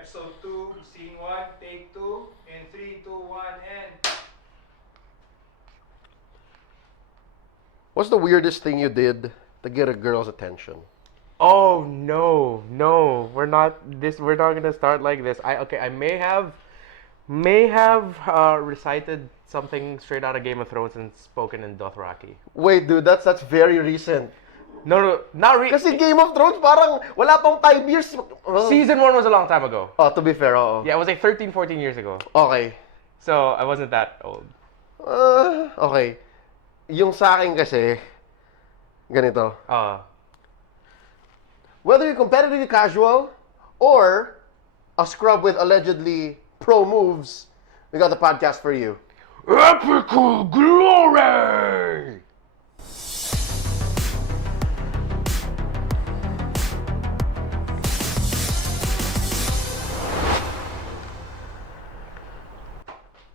Episode 2, Scene 1, Take 2, in 3, 2, 1, and... What's the weirdest thing you did to get a girl's attention? Oh no, we're not gonna start like this. I may have recited something straight out of Game of Thrones and spoken in Dothraki. Wait, dude, that's very recent. No, not really. Kasi Game of Thrones parang wala pang 5 years. Season 1 was a long time ago. Oh, to be fair, oo. Yeah, it was like 13, 14 years ago. Okay. So I wasn't that old. Okay. Yung sa akin kasi, ganito. Whether you're competitively casual or a scrub with allegedly pro moves, we got the podcast for you. Epical glory!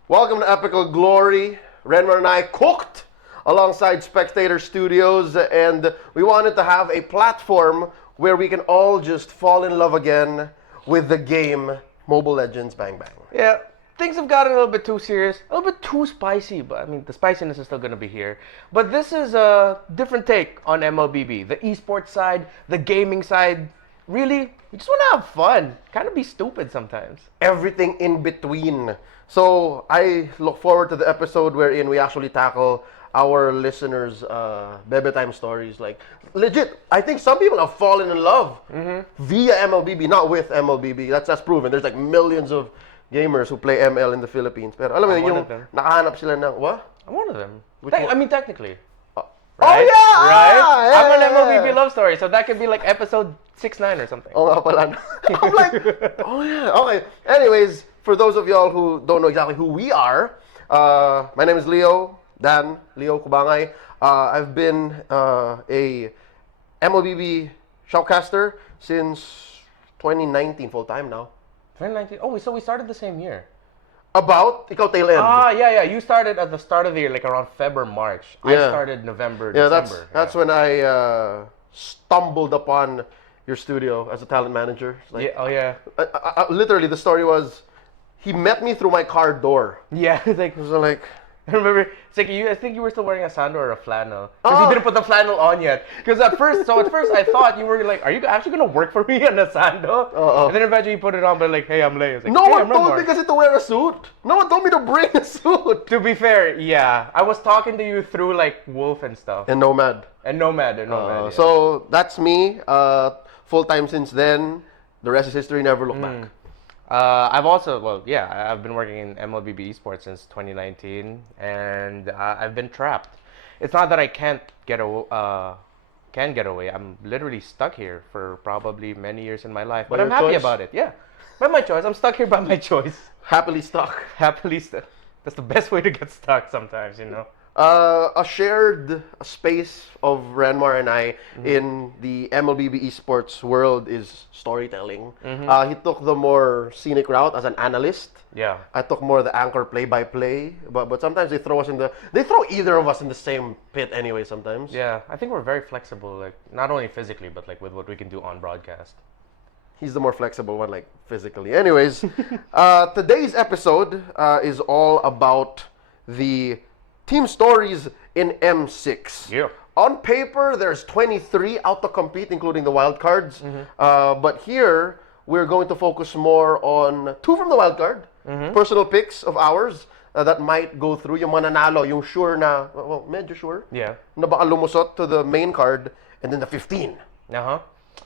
Welcome to Epical Glory. Renmar and I cooked alongside Spectator Studios, and we wanted to have a platform where we can all just fall in love again with the game Mobile Legends Bang Bang. Yeah, things have gotten a little bit too serious, a little bit too spicy, but I mean, the spiciness is still going to be here. But this is a different take on MLBB. The esports side, the gaming side. Really, we just want to have fun. Kind of be stupid sometimes. Everything in between. So I look forward to the episode wherein we actually tackle our listeners' bebe time stories. Like, legit, I think some people have fallen in love via MLBB, not with MLBB. That's proven. There's like millions of gamers who play ML in the Philippines. Pero alam mo, yung nakahanap sila ng, what? I'm one of them. I mean, technically. Right? Oh, yeah! Right? Yeah, I'm an yeah. MLBB love story, so that could be like episode 6-9 or something. Oh, nga pala. I'm like, oh yeah, okay. Anyways, for those of y'all who don't know exactly who we are, my name is Leo Kubangay. I've been a MLBB shoutcaster since 2019, full time now. 2019. Oh, so we started the same year. About ikaw tail end. Yeah. You started at the start of the year, like around February, March. Yeah. I started November, Yeah, December. that's when I stumbled upon your studio as a talent manager. It's like, literally, the story was, he met me through my car door. Yeah, it's like, It was like, I remember, it's like I think you were still wearing a sando or a flannel. Because you didn't put the flannel on yet. Because at first I thought you were like, are you actually going to work for me on a sando? And then eventually you put it on, but like, hey, I'm Leo. Like, no hey, one told me kasi to wear a suit. No one told me to bring a suit. To be fair, yeah. I was talking to you through like Wolf and stuff. And Nomad. Yeah. So that's me. Full time since then. The rest is history. Never look back. I've been working in MLBB esports since 2019, and I've been trapped. It's not that I can get away. I'm literally stuck here for probably many years in my life, but I'm happy about it. Yeah, by my choice. I'm stuck here by my choice. Happily stuck. Happily stuck. That's the best way to get stuck sometimes, you know. A shared space of Renmar and I in the MLBB esports world is storytelling. He took the more scenic route as an analyst. Yeah. I took more the anchor play-by-play. But sometimes they throw either of us in the same pit anyway sometimes. Yeah, I think we're very flexible, like not only physically, but like with what we can do on broadcast. He's the more flexible one, like physically. Anyways, today's episode is all about the team stories in M6. Yeah. On paper, there's 23 out to compete, including the wild cards. But here, we're going to focus more on 2 from the wild card, personal picks of ours that might go through. Yung mananalo, yung sure na, well, medyo sure. Yeah. Na baka lumusot to the main card, and then the 15.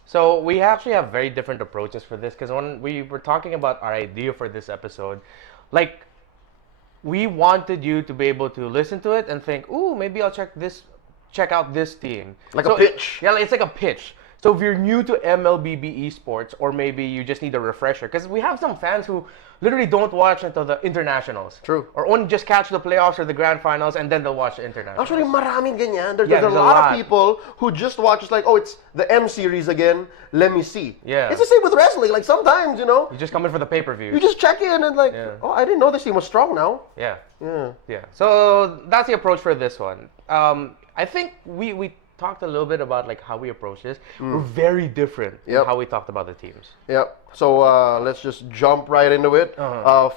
So we actually have very different approaches for this, because when we were talking about our idea for this episode, like, we wanted you to be able to listen to it and think, ooh, maybe I'll check out this team. Like a pitch. It's like a pitch. So if you're new to MLBB esports, or maybe you just need a refresher, because we have some fans who literally don't watch until the internationals. True. Or only just catch the playoffs or the grand finals, and then they'll watch the internationals. Actually, maraming ganyan. There's a lot of people who just watch, it's like, oh, it's the M series again, let me see. Yeah. It's the same with wrestling. Like, sometimes, you know, You just come in for the pay-per-view. you just check in and like, oh, I didn't know this team was strong now. Yeah. Yeah. Yeah. So that's the approach for this one. I think we talked a little bit about like how we approach this. We're very different in Yep. how we talked about the teams. Yep. So let's just jump right into it.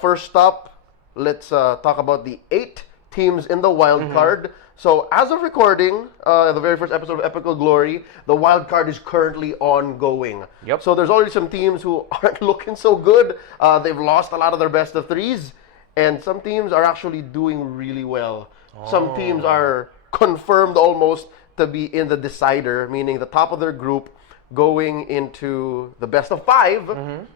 First up, let's talk about the 8 teams in the wild card. So as of recording, the very first episode of Epical Glory, the wild card is currently ongoing. Yep. So there's already some teams who aren't looking so good. They've lost a lot of their best of 3s, and some teams are actually doing really well. Some teams are confirmed almost to be in the decider, meaning the top of their group going into the best of 5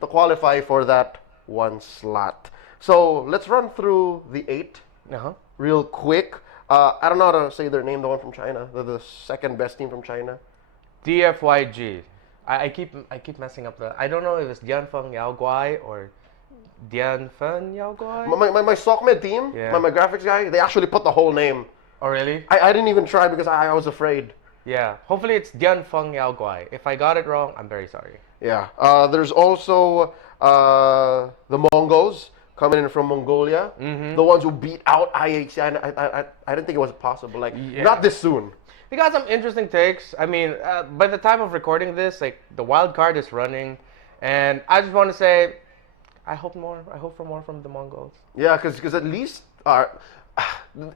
to qualify for that one slot. So let's run through the 8 real quick. I don't know how to say their name, the one from China. They're the second best team from China. DFYG. I keep messing up the. I don't know if it's Dianfeng Yao Guai or Dianfen Yao Guai. My SocMed team, Yeah. my graphics guy, they actually put the whole name. Oh really? I didn't even try because I was afraid. Yeah. Hopefully it's Dianfeng Yao Guai. If I got it wrong, I'm very sorry. Yeah. There's also the Mongols coming in from Mongolia. The ones who beat out IHC. I didn't think it was possible. Like, not this soon. We got some interesting takes. I mean, by the time of recording this, like the wild card is running, and I just want to say, I hope for more from the Mongols. Yeah, because at least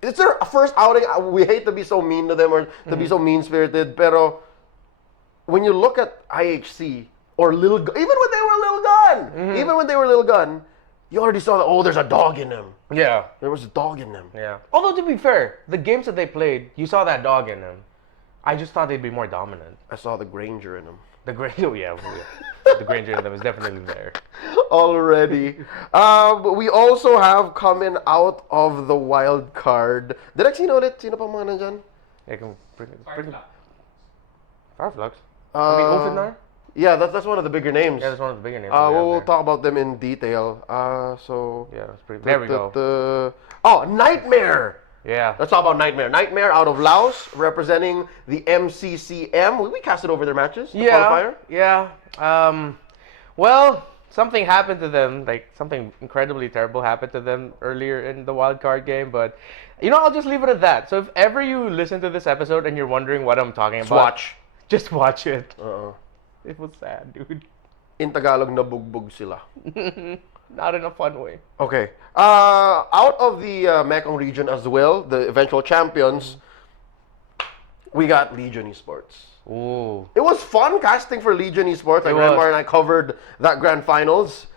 it's their first outing. We hate to be so mean to them or to be so mean-spirited, pero when you look at IHC or Little Gun, even when they were Little Gun, you already saw that, oh, there's a dog in them. Yeah. There was a dog in them. Yeah. Although to be fair, the games that they played, you saw that dog in them. I just thought they'd be more dominant. I saw the Granger in them. The Granger, the Granger in them is definitely there. Already. But we also have coming out of the wild card. Direk, sino ulit? Sino pa mga nandyan? I can bring Fireflux. Fireflux. I mean, Ulfenar? Yeah, that's one of the bigger names. Yeah, that's one of the bigger names. We'll talk about them in detail. So Yeah, that's pretty. There we go. Oh, Nightmare! Yeah. Let's talk about Nightmare. Nightmare out of Laos, representing the MCCM. We casted over their matches. The qualifier. Yeah. Well, something happened to them. Like something incredibly terrible happened to them earlier in the wild card game. But I'll just leave it at that. So if ever you listen to this episode and you're wondering what I'm talking about, just watch it. It was sad, dude. In Tagalog, nabugbog sila. Not in a fun way. Okay. Out of the Mekong region as well, the eventual champions, we got Legion Esports. Ooh. It was fun casting for Legion Esports. Like It was. Renmar and I covered that grand finals.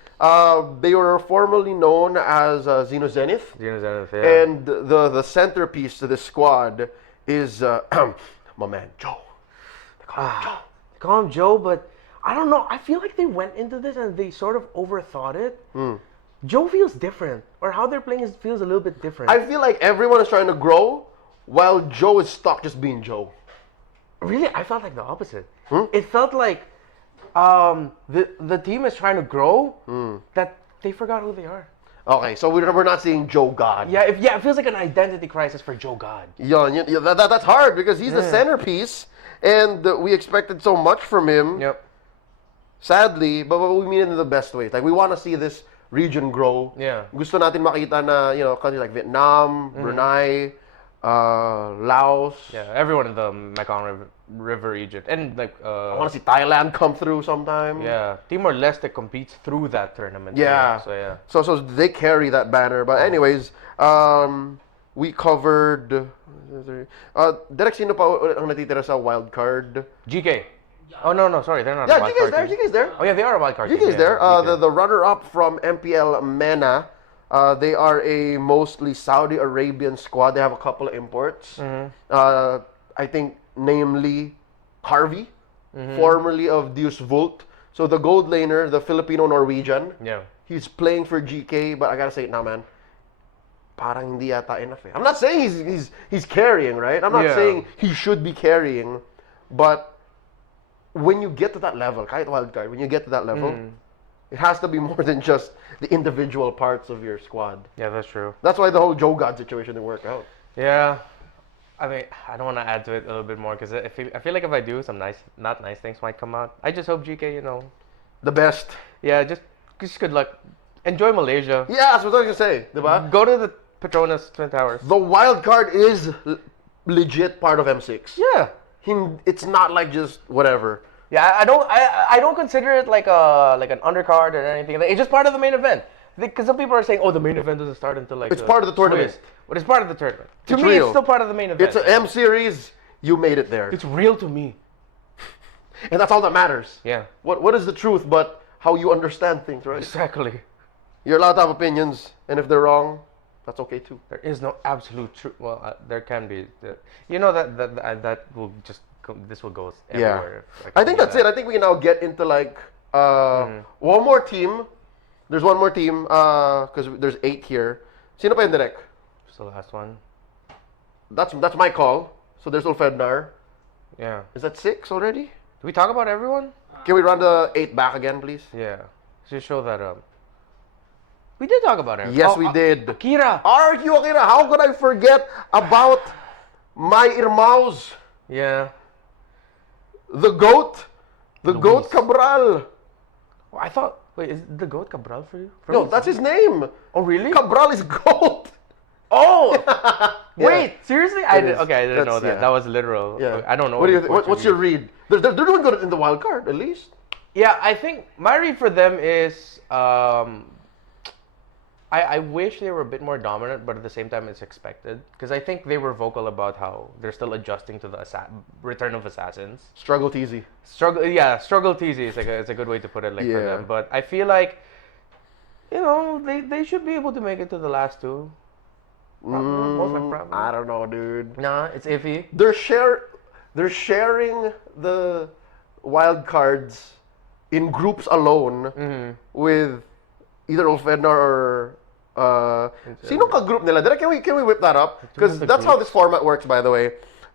They were formerly known as Xeno Zenith. Yeah. And the centerpiece to this squad is my man, Joe. They call him Joe. Call him Joe, but I don't know. I feel like they went into this and they sort of overthought it. Joe feels different, or how they're playing feels a little bit different. I feel like everyone is trying to grow while Joe is stuck just being Joe. Really, I felt like the opposite. It felt like the team is trying to grow that they forgot who they are. Okay, so we're not seeing Joe God. Yeah, it feels like an identity crisis for Joe God. Yeah, that's hard because he's the centerpiece, and we expected so much from him. Yep. Sadly, but we mean it in the best way. Like, we want to see this region grow. Yeah. Gusto natin makita na, countries like Vietnam, Brunei, Laos. Yeah, everyone in the Mekong River region. And like I want to see Thailand come through sometime. yeah, Timor-Leste competes through that tournament. Yeah. So yeah. So they carry that banner. But anyways, we covered Derek, sino pa ang natitira sa wild card? GK. Oh no, sorry, they're not Yeah, a wild GK's card there. team. GK's there. Oh yeah, they are a wild card team. GK's yeah, there. GK. The runner-up from MPL MENA. They are a mostly Saudi Arabian squad. They have a couple of imports. I think, namely, Harvey, formerly of Deus Vult. So the gold laner, the Filipino-Norwegian. Yeah. He's playing for GK, but I gotta say it now, man. Parang hindi yata enough. I'm not saying he's carrying, right? I'm not saying he should be carrying, but when you get to that level, kahit wildcard, when you get to that level, it has to be more than just the individual parts of your squad. Yeah, that's true. That's why the whole Joe God situation didn't work out. Yeah. I mean, I don't want to add to it a little bit more because I feel like if I do, some not nice things might come out. I just hope GK, The best. Yeah, just good luck. Enjoy Malaysia. Yeah, that's what I was gonna say, diba? Go to the Petronas Twin Towers. The wild card is legit part of M6. Yeah. it's not like just whatever. Yeah, I don't consider it like an undercard or anything. It's just part of the main event. Because some people are saying, oh, the main event doesn't start until like It's part of the tournament. twist. But it's part of the tournament. To It's me, real. it's still part of the main event. It's an M series. You made it there, It's real to me. and that's all that matters. Yeah. What is the truth, but how you understand things, right? Exactly. You're allowed to have opinions, and if they're wrong, that's okay too. There is no absolute truth. Well, there can be. You know that will just go, this will go everywhere. Yeah. I think that's it. I think we can now get into like one more team. There's one more team because there's 8 here. Sino pa yung direct? Just the last one. That's my call. So there's Ulfednar. Yeah. Is that 6 already? Did we talk about everyone? Can we run the 8 back again, please? Yeah. Just show that up. We did talk about everyone. Yes, we did. Akira. RQ Akira, how could I forget about my Irmaus? Yeah. The GOAT. The Luis. GOAT Cabral. Oh, I thought. Wait, is the goat Cabral for you? No, that's his name. Oh, really? Cabral is GOAT. Oh. Yeah. Wait, seriously? I didn't know That's- that. yeah. That was literal. Yeah. I don't know. What do you in what's your Portuguese. read? They're doing good in the wild card, at least. Yeah, I think my read for them is I wish they were a bit more dominant, but at the same time it's expected. Because I think they were vocal about how they're still adjusting to the return of assassins. Struggle teasy. Struggle teasy is it's a good way to put it for Yeah. them. But I feel like, they should be able to make it to the last 2. Most like probably. I don't know, dude. Nah, it's iffy. They're sharing the wild cards in groups alone with either Ulfednar or sino ka group nila? Can we whip that up? Because the that's how this format works, by the way.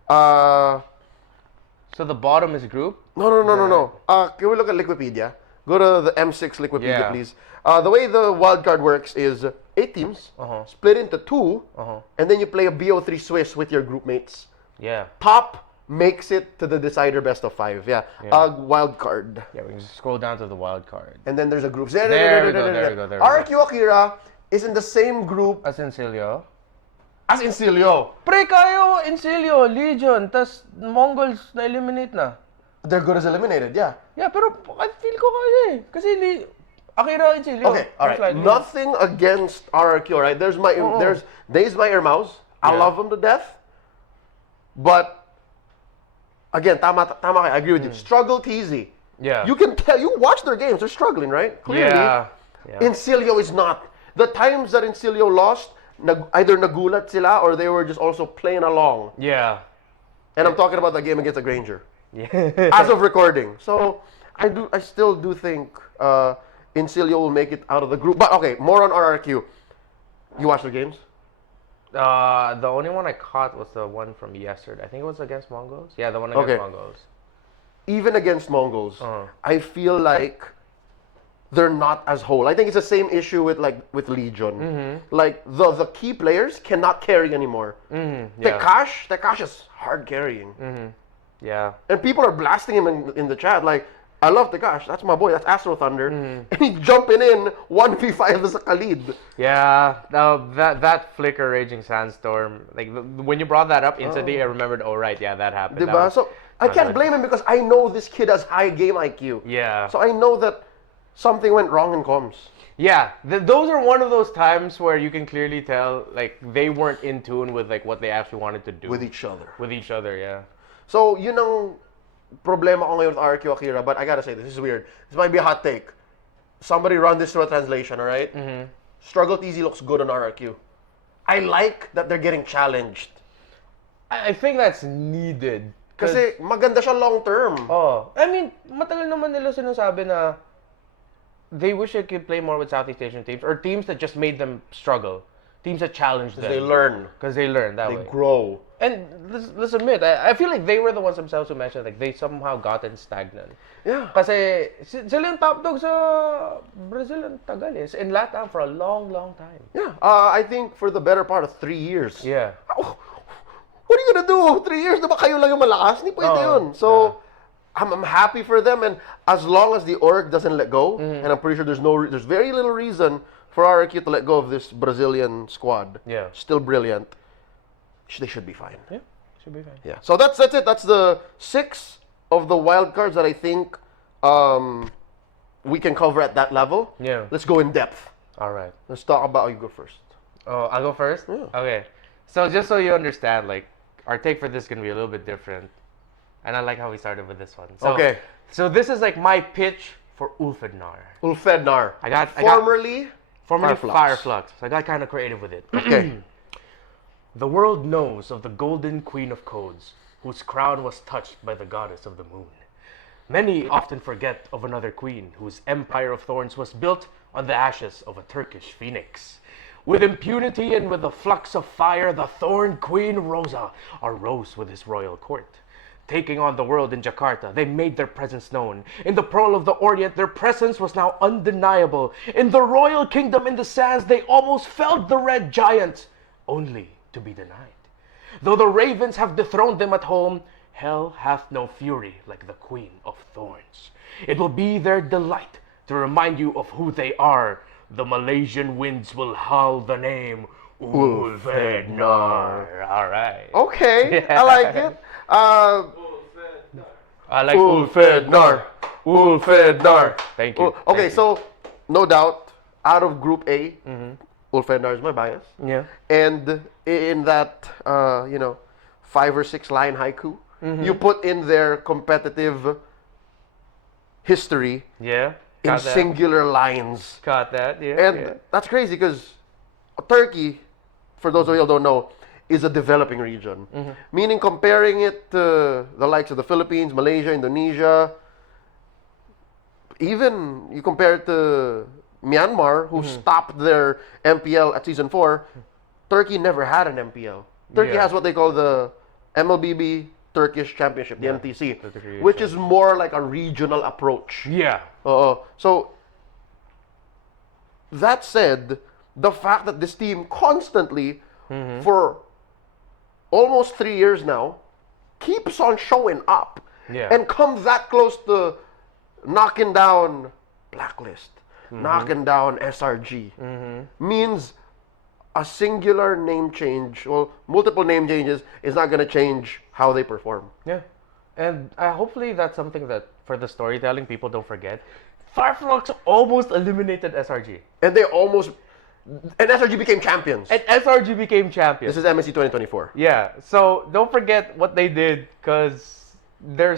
So the bottom is group. No. Can we look at Liquipedia? Go to the M6 Liquipedia, Yeah. please. The way the wild card works is 8 teams split into 2, and then you play a BO3 Swiss with your group mates. Yeah. Top makes it to the decider best of 5. Yeah. Wild card. Yeah, we can scroll down to the wild card. And then there's a group. There we go. RQ Akira is in the same group As Insilio. as Insilio. Pre kayo, Insilio, Legion, tas Mongols na eliminate na. They're good as eliminated, yeah. Yeah, pero I feel ko kaya eh. Kasi Akira, Insilio. Okay, all right. Nothing against RQ, all right? There's my Irmaus. I love them to death. But again, tama kayo. I agree with you. Struggle teasy. Yeah. You can tell. You watch their games. They're struggling, right? Clearly. Yeah. Insilio is not. The times that Insilio lost, either nagulat sila or they were just also playing along. Yeah. And I'm talking about the game against the Granger. Yeah. As of recording. So I still do think Insilio will make it out of the group. But okay, more on RRQ. You watch the games? The only one I caught was the one from yesterday. I think it was against Mongols. Yeah, the one against Mongols. Even against Mongols, I feel like they're not as whole. I think it's the same issue with Legion. Like the key players cannot carry anymore. Yeah. Tekash is hard carrying. Yeah. And people are blasting him in the chat like, I love Tekash, that's my boy, that's Astro Thunder. And he's jumping in 1v5 as a Khalid. Yeah, that Flicker Raging Sandstorm, when you brought that up instantly, I remembered, oh right, yeah, that happened. Diba? So I can't blame him because I know this kid has high game IQ. Yeah. So I know that something went wrong in comms. Yeah, those are one of those times where you can clearly tell, they weren't in tune with, what they actually wanted to do. With each other. With each other, yeah. So, yun ang problema ko ngayon with RQ Akira, but I gotta say, this is weird. This might be a hot take. Somebody run this through a translation, alright? Struggle Easy looks good on RQ. I like that they're getting challenged. I think that's needed. Kasi maganda siya long term. Oh, I mean, matagal naman nila sinasabi na they wish they could play more with Southeast Asian teams or teams that just made them struggle. Teams that challenged them. They learn. Because they learn that way. They grow. And let's admit, I feel like they were the ones themselves who mentioned they somehow gotten stagnant. Yeah. Kasi sila yung top dog sa Brazil and tagal eh. In Latam for a long, long time. Yeah. I think for the better part of 3 years. Yeah. What are you gonna do? 3 years na ba kayo lang yung malakas? Hindi pwede yun. So, I'm happy for them, and as long as the org doesn't let go, and I'm pretty sure there's very little reason for RQ to let go of this Brazilian squad. Yeah. Still brilliant. They should be fine. Yeah. Should be fine. Yeah. So that's it. That's the 6 of the wild cards that I think we can cover at that level. Yeah. Let's go in depth. All right. Let's talk about you go first. Oh, I'll go first? Yeah. Okay. So just so you understand, like, our take for this is going to be a little bit different. And I like how we started with this one. So, Okay. So this is like my pitch for Ulfednar. Ulfednar. I got Formerly Fireflux. So I got kind of creative with it. Okay. The world knows of the golden queen of codes, whose crown was touched by the goddess of the moon. Many often forget of another queen, whose empire of thorns was built on the ashes of a Turkish phoenix. With impunity and with a flux of fire, the Thorn Queen Rosa arose with his royal court. Taking on the world in Jakarta, they made their presence known. In the Pearl of the Orient, their presence was now undeniable. In the royal kingdom in the sands, they almost felled the red giant, only to be denied. Though the ravens have dethroned them at home, hell hath no fury like the Queen of Thorns. It will be their delight to remind you of who they are. The Malaysian winds will howl the name Ulfednar. All right. Okay. I like it. I like Ulfednar. Ulfednar. Thank you. Okay, Thank you. so no doubt, out of Group A, Ulfednar is my bias. Yeah. And in that, 5 or 6 line haiku, you put in their competitive history Yeah. in Got that. singular lines. Got that. Yeah. And yeah. that's crazy because Turkey, for those of you who don't know, is a developing region. Meaning comparing it to the likes of the Philippines, Malaysia, Indonesia, even you compare it to Myanmar, who stopped their MPL at season 4, Turkey never had an MPL. Turkey Yeah. has what they call the MLBB Turkish Championship, the MTC, the Turkish which is more like a regional approach. Yeah. So, that said, the fact that this team constantly, for almost 3 years now, keeps on showing up Yeah. and comes that close to knocking down Blacklist, knocking down SRG, means a singular name change, well, multiple name changes, is not going to change how they perform. Yeah. And hopefully that's something that, for the storytelling, people don't forget. Fireflux almost eliminated SRG. And SRG became champions. And SRG became champions. This is MSC 2024. Yeah. So don't forget what they did, because they're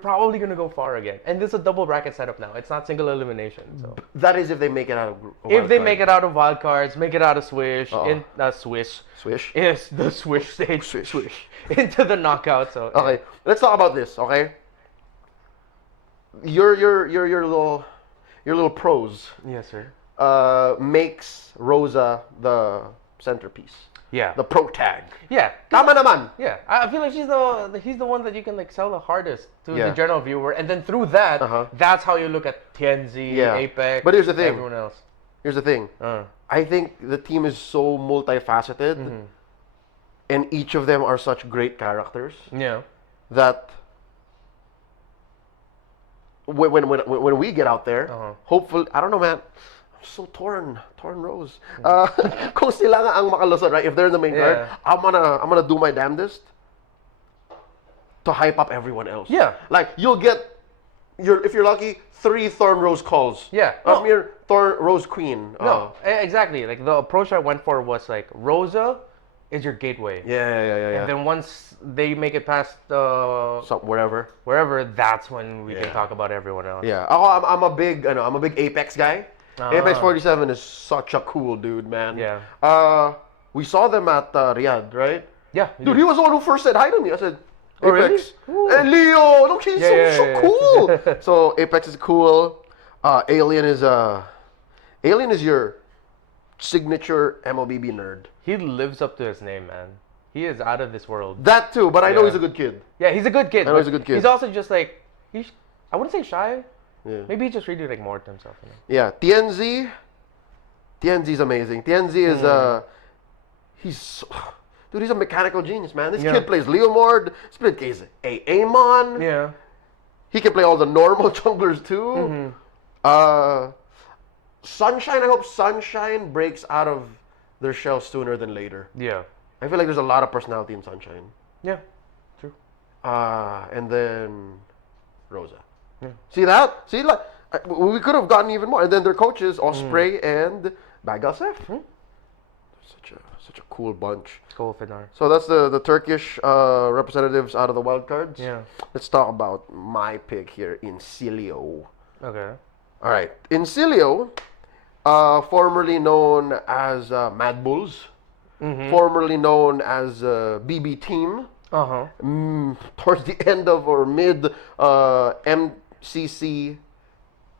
probably going to go far again. And this is a double bracket setup now. It's not single elimination. So That is if they make it out of group. if they make it out of wild cards, make it out of Swish, Swish. is the Swish stage, Swish. into the knockout. So yeah. Okay, let's talk about this. Okay, your little pros Yes, sir. makes Rosa the centerpiece, Yeah. the pro tag. Yeah. Tama naman. Yeah, I feel like he's the one that you can like sell the hardest to Yeah. the general viewer, and then through that, that's how you look at TNZ, Yeah. Apex, But here's the thing. everyone else. Here's the thing. I think the team is so multifaceted, and each of them are such great characters Yeah. that when we get out there, hopefully, I don't know, man. I'm so torn Rose. Kung sila nga ang makalusot, right? If they're in the main card, Yeah. I'm gonna do my damnedest to hype up everyone else. Yeah. Like you'll get if you're lucky, 3 Thorn Rose calls. Yeah. Your Thorn Rose Queen. No, exactly. Like the approach I went for was like Rosa is your gateway. Yeah. And then once they make it past Wherever. wherever, that's when we can talk about everyone else. Yeah. I'm a big Apex guy. Apex 47 is such a cool dude, man. Yeah. We saw them at Riyadh, right? Yeah. Dude, he was the one who first said hi to me. I said, Oh, really? Apex. And Leo, look, he's so cool. So Apex is cool. Alien is your signature MLBB nerd. He lives up to his name, man. He is out of this world. That too, but I know he's a good kid. Yeah, he's a good kid. I know he's a good kid. He's also just like I wouldn't say shy. Yeah. Maybe he just really like more to himself. You know? Yeah, TNZ is amazing. TNZ is he's a mechanical genius, man. This kid plays Leomord, split case Amon. Yeah. He can play all the normal junglers too. Sunshine, I hope Sunshine breaks out of their shell sooner than later. Yeah. I feel like there's a lot of personality in Sunshine. Yeah, true. And then Rosa. Yeah. See that? See, like we could have gotten even more. And then their coaches, Osprey and Bagalsef. Such a cool bunch. Cool, Finar. So that's the Turkish representatives out of the wild cards. Yeah. Let's talk about my pick here, Insilio. Okay. All right, Insilio, formerly known as Mad Bulls, formerly known as BB Team. Towards the end of or mid MCC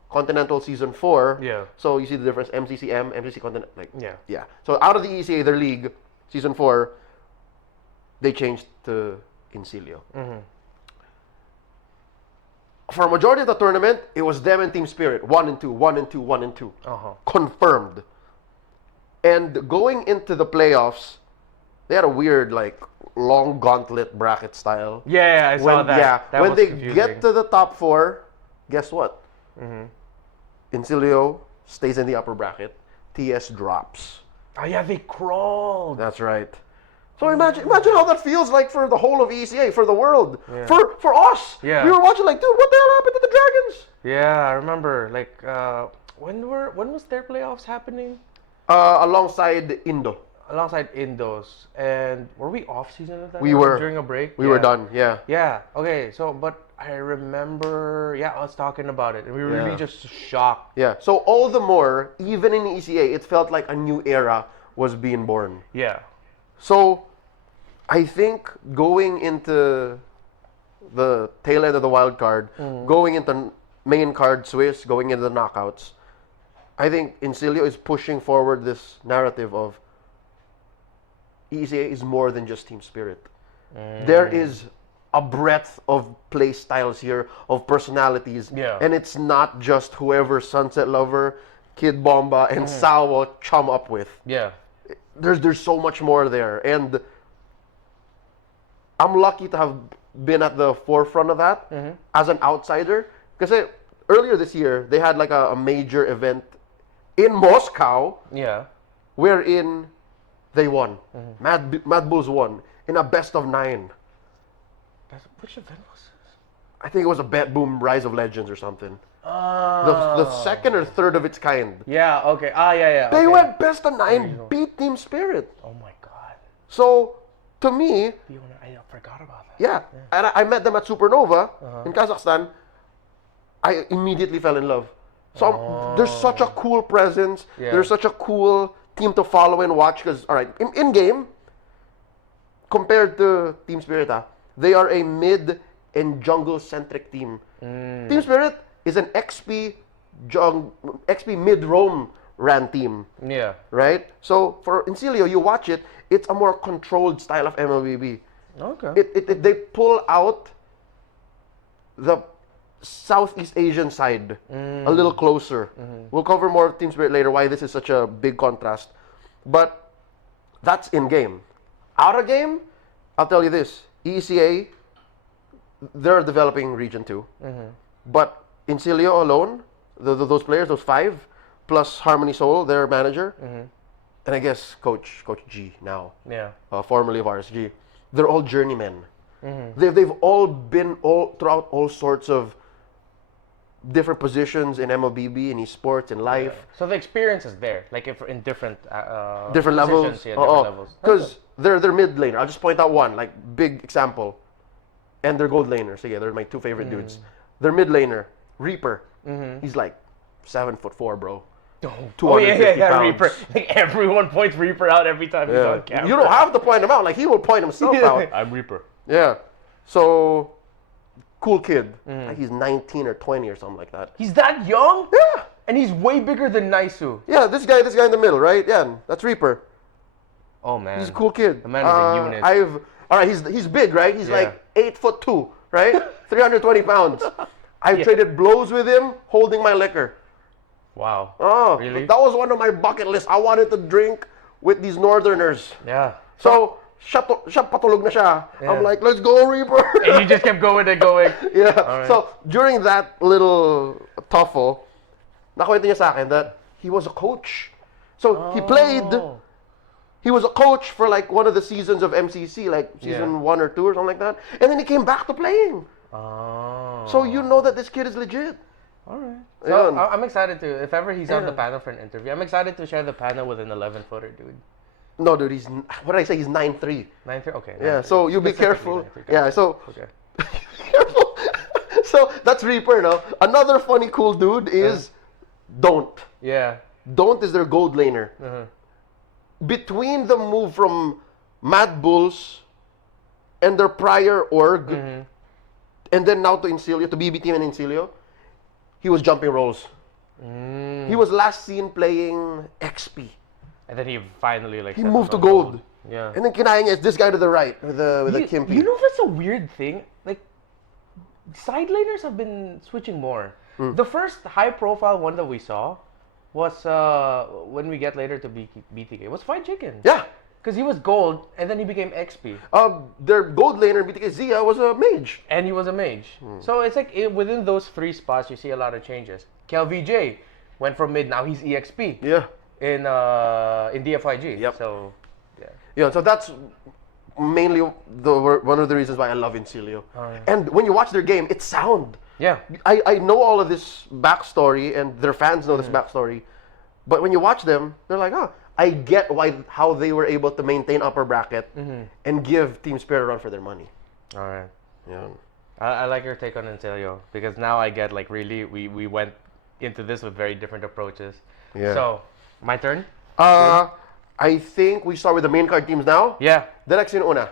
Continental Season 4. Yeah. So you see the difference, MCCM, MCC Continental, like Yeah. So out of the ECA, their league, Season 4, they changed to Insilio. For a majority of the tournament, it was them and Team Spirit, 1 and 2, 1 and 2, 1 and 2, confirmed. And going into the playoffs, they had a weird like long gauntlet bracket style. Yeah, I saw that. Yeah, That when was they confusing. get to the top 4, guess what? Insilio stays in the upper bracket. TS drops. Oh yeah, they crawled. That's right. So imagine how that feels like for the whole of ECA, for the world, for us. Yeah. We were watching like, dude, what the hell happened to the Dragons? Yeah, I remember. Like, when was their playoffs happening? Alongside Indo. Alongside Indos, and were we off season at that? We time? were. During a break. We were done, yeah. Yeah. Okay. So, but I remember, us talking about it, and we were really Yeah. just shocked. Yeah. So all the more, even in ECA, it felt like a new era was being born. Yeah. So I think going into the tail end of the wild card, going into main card Swiss, going into the knockouts, I think Insilio is pushing forward this narrative of ECA is more than just team spirit. There is a breadth of play styles here, of personalities, and it's not just whoever Sunset Lover, Kid Bomba, and Sawo chum up with. Yeah. There's so much more there, and I'm lucky to have been at the forefront of that as an outsider. Because earlier this year they had like a major event in Moscow, wherein they won. Mad Bulls won in a best of 9. Which event was this? I think it was a Bet Boom Rise of Legends or something. The second or third of its kind. Yeah. Okay. Yeah. They okay. went best of 9, beat Team Spirit. Oh my God. So to me, I forgot about that. yeah. And I met them at Supernova in Kazakhstan. I immediately fell in love. So there's such a cool presence. Yeah. There's such a cool team to follow and watch. Because, all right, in game, compared to Team Spirit, they are a mid and jungle-centric team. Team Spirit is an XP mid-roam ran team. Yeah. Right? So for Insilio, you watch it, it's a more controlled style of MLBB. Okay. They pull out the Southeast Asian side a little closer. We'll cover more Team Spirit later, why this is such a big contrast. But that's in game. Out of game, I'll tell you this. ECA, they're a developing region too. But Insilio alone, those players, those 5, plus Harmony Soul, their manager, and I guess Coach G now, formerly of RSG, they're all journeymen. They've all been throughout all sorts of different positions in MLBB, in esports, in life. So the experience is there, like if in different different levels. positions, different levels. Because they're mid laner. I'll just point out one, like big example. And they're gold laners. So yeah, they're my 2 favorite dudes. They're mid laner, Reaper. He's like 7'4", bro. 250 pounds. Reaper. Like everyone points Reaper out every time he's on camera. You don't have to point him out. Like he will point himself out. I'm Reaper. Yeah. So cool kid. Like he's 19 or 20 or something like that. He's that young? Yeah. And he's way bigger than Naisu. Yeah, this guy in the middle, right? Yeah, that's Reaper. Oh man. He's a cool kid. The man is a unit. All right, he's big, right? He's like 8'2", right? 320 pounds. I've traded blows with him holding my liquor. Wow. Oh, really? That was one of my bucket lists. I wanted to drink with these Northerners. Yeah. So, siya patulog na siya. I'm like, let's go, Reaper. And you just kept going and going. Yeah. Right. So, during that little tuffle, nakwento niya sa akin that he was a coach. So, he He was a coach for like one of the seasons of MCC, like season 1 or 2 or something like that. And then he came back to playing. Oh. So you know that this kid is legit. All right. So Ayun. I'm excited to, if ever he's on the Yeah. panel for an interview, I'm excited to share the panel with an 11-footer, dude. No, dude, what did I say? He's 9'3". 9'3", okay. Yeah, 9'3". so you be Specifically careful. 9'3", Yeah, so Okay. careful. So that's Reaper, no? Another funny cool dude is Don't. Yeah. Don't is their gold laner. Uh-huh. Between the move from Mad Bulls and their prior org, and then now to Insilio, to BB Team and Insilio, he was jumping roles. He was last seen playing XP. And then he finally He settled moved to on gold. Yeah. And then kinaya niya is this guy to the right with the Kimpi. You know that's a weird thing? Like, side laners have been switching more. The first high-profile one that we saw was when we get later to BTK was Fried Chicken. Yeah. Because he was gold and then he became XP. Their gold laner, BTK Zia, was a mage. And he was a mage. So it's like within those 3 spots, you see a lot of changes. KelVJ went from mid, now he's EXP Yeah. in DFYG. Yep. So, yeah. Yeah, so that's mainly one of the reasons why I love Insilio. And when you watch their game, it's sound. Yeah. I know all of this backstory, and their fans know this backstory. But when you watch them, they're like, I get how they were able to maintain upper bracket and give Team Spirit a run for their money. All right. Yeah. I like your take on Insilio because now I get like really we went into this with very different approaches. Yeah. So, my turn? I think we start with the main card teams now. Yeah. Direct sino una?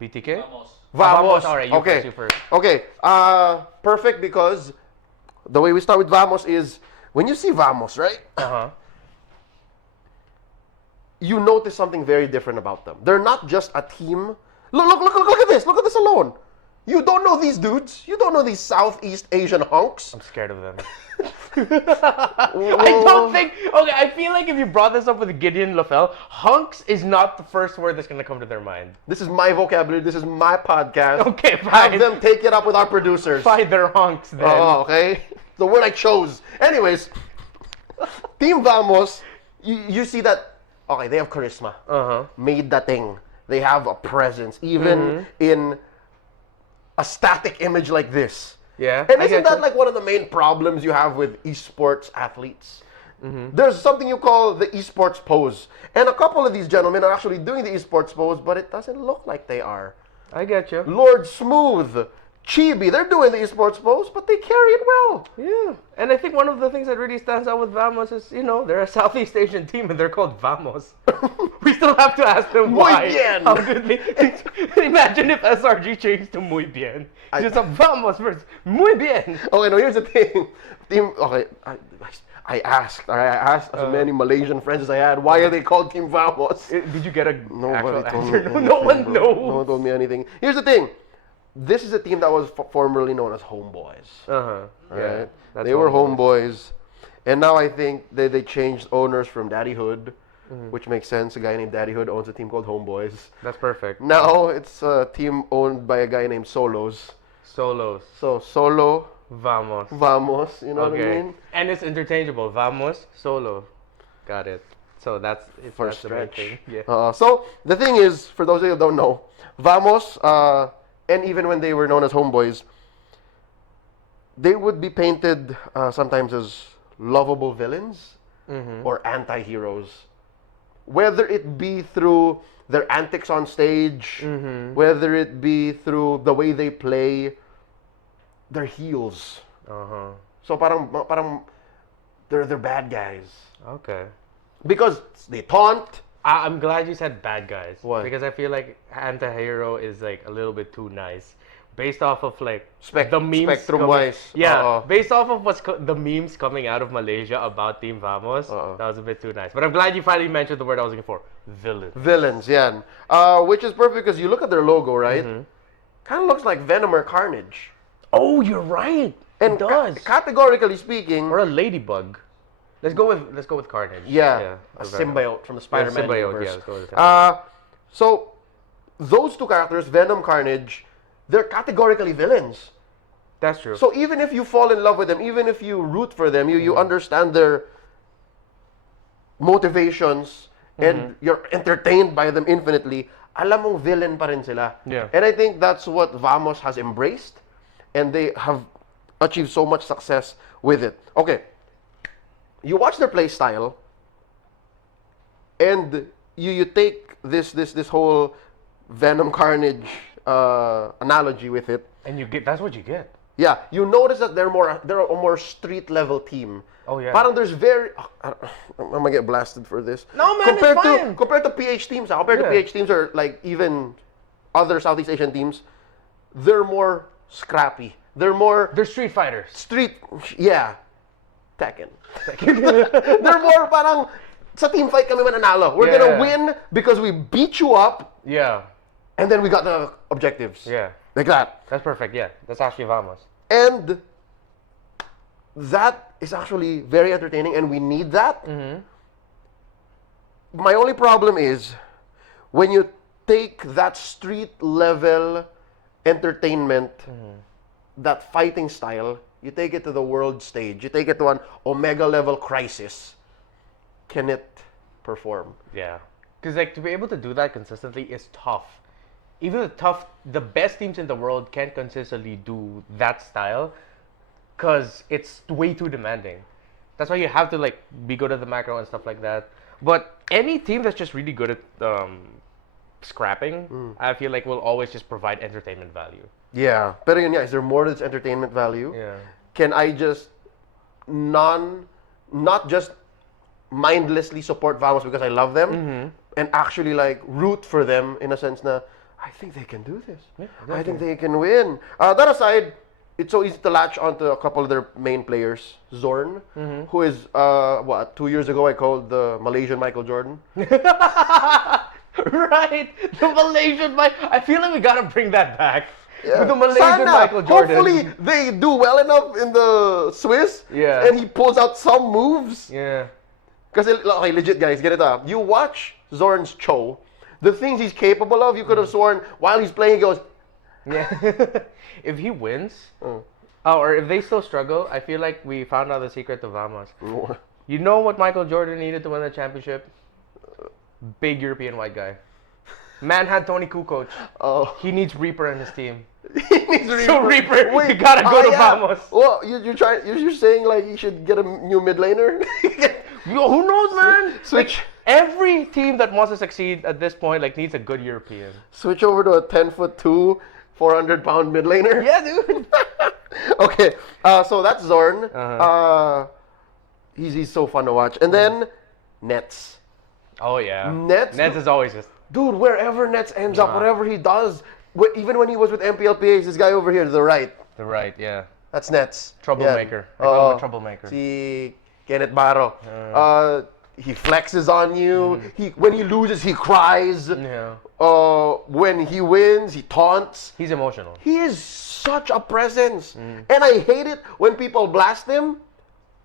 BTK? Vamos. All right, you Okay. first, you first. Okay. Perfect, because the way we start with Vamos is when you see Vamos, right? Uh-huh. You notice something very different about them. They're not just a team. Look at this. Look at this alone. You don't know these dudes. You don't know these Southeast Asian hunks. I'm scared of them. I don't think... Okay, I feel like if you brought this up with Gideon LaFell, hunks is not the first word that's going to come to their mind. This is my vocabulary. This is my podcast. Okay, Have fine. them take it up with our producers. Fine, they're hunks then. Oh, okay. The word I chose. Anyways, Team Vamos, you see that, okay, they have charisma. Uh-huh. Made that thing. They have a presence, even in a static image like this. Yeah. And I isn't get that you. like one of the main problems you have with esports athletes? There's something you call the esports pose. And a couple of these gentlemen are actually doing the esports pose, but it doesn't look like they are. I get you. Lord Smooth, Chibi, they're doing the esports pose, but they carry it well. Yeah. And I think one of the things that really stands out with Vamos is, they're a Southeast Asian team and they're called Vamos. We still have to ask them Muy why. bien. How did they... Imagine if SRG changed to Muy Bien. Just a Vamos versus Muy Bien. Okay, no, here's the thing. I asked as many Malaysian friends as I had, why are they called Team Vamos? Did you get a Nobody actual told me answer? anything, No one bro. knows. No one told me anything. Here's the thing. This is a team that was formerly known as Homeboys. Uh-huh. Right? That's They were Homeboys. Homeboys. And now I think they changed owners from Daddy Hood, which makes sense. A guy named Daddy Hood owns a team called Homeboys. That's perfect. Now it's a team owned by a guy named Solos. Solos. So Solo, Vamos. Vamos, you know what I mean? And it's interchangeable. Vamos, solo. Got it. So that's it. For a that's the main stretch. thing. Yeah. So the thing is, for those of you who don't know, Vamos, and even when they were known as Homeboys, they would be painted sometimes as lovable villains or anti-heroes. Whether it be through their antics on stage, whether it be through the way they play, they're heels. Uh-huh. So parang they're bad guys. Okay. Because they taunt. I'm glad you said bad guys. Why? Because I feel like anti-hero is like a little bit too nice. Based off of like Spec- the memes spectrum-wise. Yeah, based off of the memes coming out of Malaysia about Team Vamos, that was a bit too nice. But I'm glad you finally mentioned the word I was looking for. Villains, yeah. Which is perfect because you look at their logo, right? Kind of looks like Venom or Carnage. Oh, you're right. And It does. categorically speaking, Or a ladybug. Let's go with Carnage. yeah, a or Venom. symbiote from the Spider-Man symbiote, universe. yeah, let's go with the So those two characters, Venom, Carnage, they're categorically villains. That's true. So even if you fall in love with them, even if you root for them, you understand their motivations and you're entertained by them infinitely, alam mong villain pa rin sila. Yeah. And I think that's what Vamos has embraced, and they have achieved so much success with it. Okay, you watch their play style, and you take this whole Venom Carnage analogy with it. And that's what you get. Yeah, you notice that they're a more street level team. Oh, yeah. Parang there's I'm gonna get blasted for this. No, man, compared it's to fine. compared to PH teams, compared to Yeah. PH teams or like even other Southeast Asian teams, they're more scrappy. They're Street fighters. street, yeah. Tekken. They're more parang sa team fight kami mananalo. We're Yeah. gonna win because we beat you up Yeah. and then we got the objectives. Yeah. Like that. That's perfect. Yeah. That's actually Vamos. And that is actually very entertaining, and we need that. My only problem is when you take that street level entertainment, that fighting style, you take it to the world stage, you take it to an Omega level crisis. Can it perform? Yeah. Because like to be able to do that consistently is tough. Even the best teams in the world can't consistently do that style because it's way too demanding. That's why you have to like be good at the macro and stuff like that. But any team that's just really good at scrapping, I feel like will always just provide entertainment value. Yeah. Pero yun nga, is there more to this entertainment value? Yeah. Can I just not just mindlessly support Vamos because I love them and actually like root for them in a sense na I think they can do this. Yeah, I think they can win. That aside, it's so easy to latch onto a couple of their main players. Zorn, who is 2 years ago I called the Malaysian Michael Jordan. Right, the Malaysian I feel like we gotta bring that back. Yeah. The Malaysian Sana. Michael Jordan. Hopefully they do well enough in the Swiss. Yeah. And he pulls out some moves. Yeah. Because, okay, legit guys, get it up. You watch Zorn's Cho, the things he's capable of, you could have sworn while he's playing, he goes, Yeah. If he wins, or if they still struggle, I feel like we found out the secret to Vamos. You know what Michael Jordan needed to win the championship? Big European white guy. Man had Tony Kukoc. oh. He needs Reaper in his team. He needs Reaper. So Reaper, you gotta go to Vamos. Well, you're saying like he should get a new mid laner? Yo, who knows, man? Switch. Like, every team that wants to succeed at this point like needs a good European. Switch over to a 10'2", 400-pound mid laner? Yeah, dude. Okay, so that's Zorn. He's so fun to watch. And then, Nets. Oh, yeah. Nets is always just... Dude, wherever Nets ends up, whatever he does, even when he was with MPLPH, this guy over here to the right, The right, yeah. that's Nets. Troublemaker. Yeah. I call him a troublemaker. Si Kenneth Barro. He flexes on you. When he loses, he cries. Yeah. When he wins, he taunts. He's emotional. He is such a presence. And I hate it when people blast him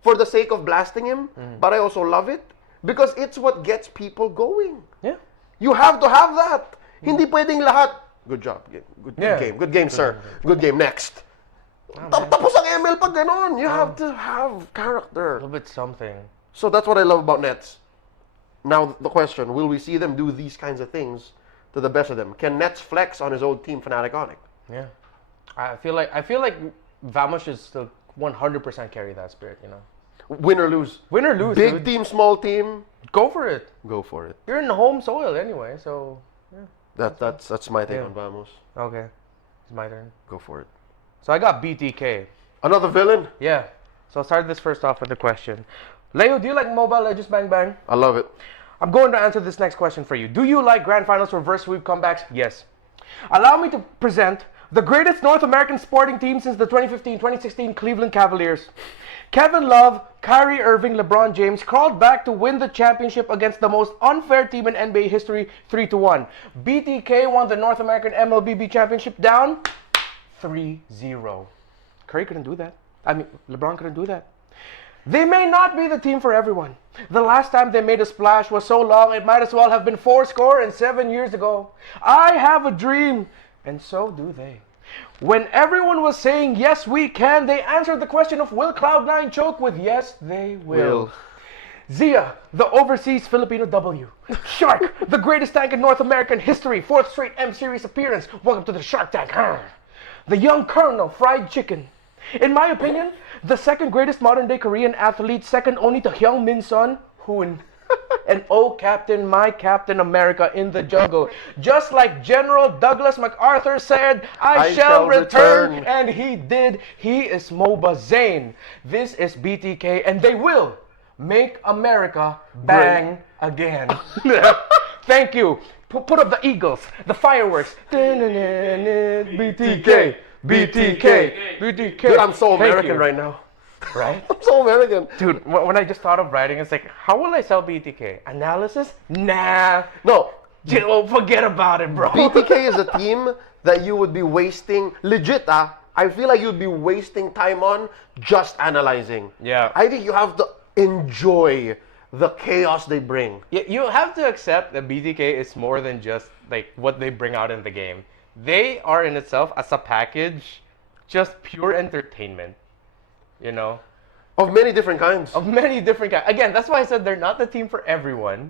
for the sake of blasting him. But I also love it because it's what gets people going. Yeah. You have to have that. Hindi pwedeng lahat. Good job. Good Yeah. game. Good game, sir. Good game. Next. Tapos ang ML pag ganon. You have to have character. A little bit something. So that's what I love about Nets. Now the question, will we see them do these kinds of things to the best of them? Can Nets flex on his old team, Fnatic Onic? Yeah. I feel like Vamos should still 100% carry that spirit, you know. Win or lose. Win or lose, Big dude. team, small team. Go for it. Go for it. You're in home soil anyway, so yeah. That's my take Yeah. on Vamos. Okay. It's my turn. Go for it. So I got BTK. Another villain? Yeah. So I'll start this first off with a question. Leo, do you like Mobile Legends Bang Bang? I love it. I'm going to answer this next question for you. Do you like Grand Finals reverse sweep comebacks? Yes. Allow me to present the greatest North American sporting team since the 2015-2016 Cleveland Cavaliers. Kevin Love, Kyrie Irving, LeBron James crawled back to win the championship against the most unfair team in NBA history, 3-1. BTK won the North American MLBB championship down 3-0. Curry couldn't do that. I mean, LeBron couldn't do that. They may not be the team for everyone. The last time they made a splash was so long it might as well have been 7 years ago. I have a dream, and so do they. When everyone was saying, yes, we can, they answered the question of will Cloud9 choke with yes, they will. Zia, the overseas Filipino W. Shark, the greatest tank in North American history. 4th straight M Series appearance. Welcome to the Shark Tank. The young Colonel Fried Chicken. In my opinion, the second greatest modern day Korean athlete, second only to Hyung Min Son, Hoon. And oh, Captain, my Captain America in the jungle. Just like General Douglas MacArthur said, I shall return. And he did. He is MOBA Zane. This is BTK, and they will make America bang again. Thank you. Put up the eagles, the fireworks. BTK, BTK, BTK. Dude, I'm so American right now. Right? I'm so American. Dude, when I just thought of writing, it's like, how will I sell BTK? Analysis? Nah. No. Forget about it, bro. BTK is a team that you would be wasting, legit, I feel like you'd be wasting time on just analyzing. Yeah. I think you have to enjoy the chaos they bring. Yeah, you have to accept that BTK is more than just like what they bring out in the game. They are in itself, as a package, just pure entertainment. You know? Of many different kinds. Of many different kinds. Again, that's why I said they're not the team for everyone.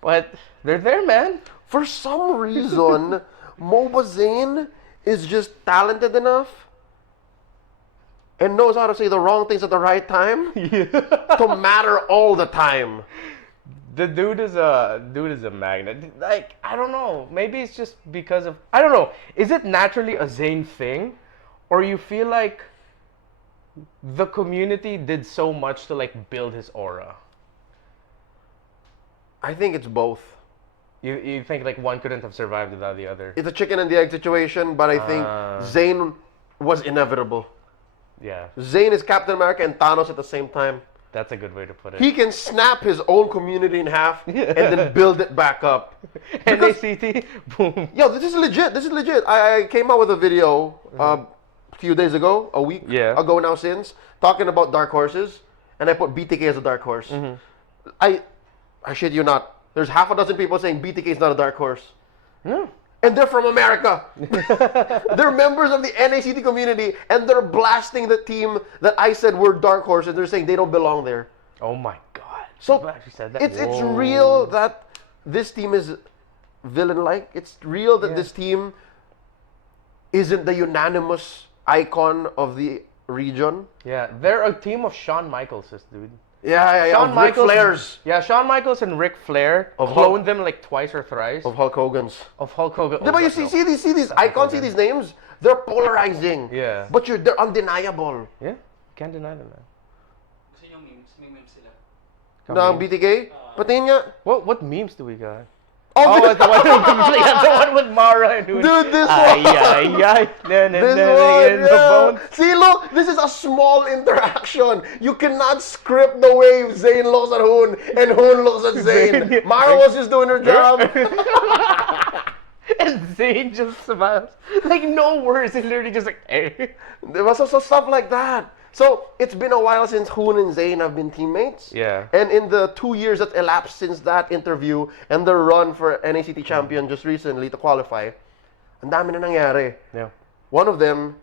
But they're there, man. For some reason, MOBA Zane is just talented enough and knows how to say the wrong things at the right time to matter all the time. The dude is a magnet. Like, I don't know. Maybe it's just because of, I don't know. Is it naturally a Zane thing, or you feel like the community did so much to like build his aura? I think it's both. You think like one couldn't have survived without the other? It's a chicken and the egg situation, but I think Zane was inevitable. Yeah, Zane is Captain America and Thanos at the same time. that's a good way to put it. He can snap his own community in half and then build it back up. NACT, boom. Yo, this is legit. This is legit. I came out with a video a few days ago, a week ago now since, talking about dark horses, and I put BTK as a dark horse. I shit you not. There's half a dozen people saying BTK is not a dark horse. Yeah. And they're from America. They're members of the NACT community, and they're blasting the team that I said were dark horses. They're saying they don't belong there. Oh my god. So You actually said that? it's real that this team is villain-like. It's real that this team isn't the unanimous icon of the region. Yeah, they're a team of Shawn Michaels, dude. Yeah. Shawn Of Ric Michaels, Flair's. Yeah, Shawn Michaels and Ric Flair Of cloned them like twice or thrice. Of Hulk Hogan's. Of Hulk Hogan. Yeah, but you see these icons, see these names? They're polarizing. Yeah. But they're undeniable. Yeah, can't deny them, man. Gusto nyo memes? May memes sila. Na ang BTK? Patingin nga. What memes do we got? Oh, the one, the one with Mara and dude, this one. This one, in the bones. See, look, this is a small interaction. You cannot script the way Zane looks at Hoon and Hoon looks at Zane. Mara was just doing her job. And Zane just smiles. Like, no words. He's literally just like, eh. There was also stuff like that. So, it's been a while since Hoon and Zane have been teammates. Yeah. And in the 2 years that elapsed since that interview and the run for NACT champion just recently to qualify, ang dami na nangyari. Yeah. One of them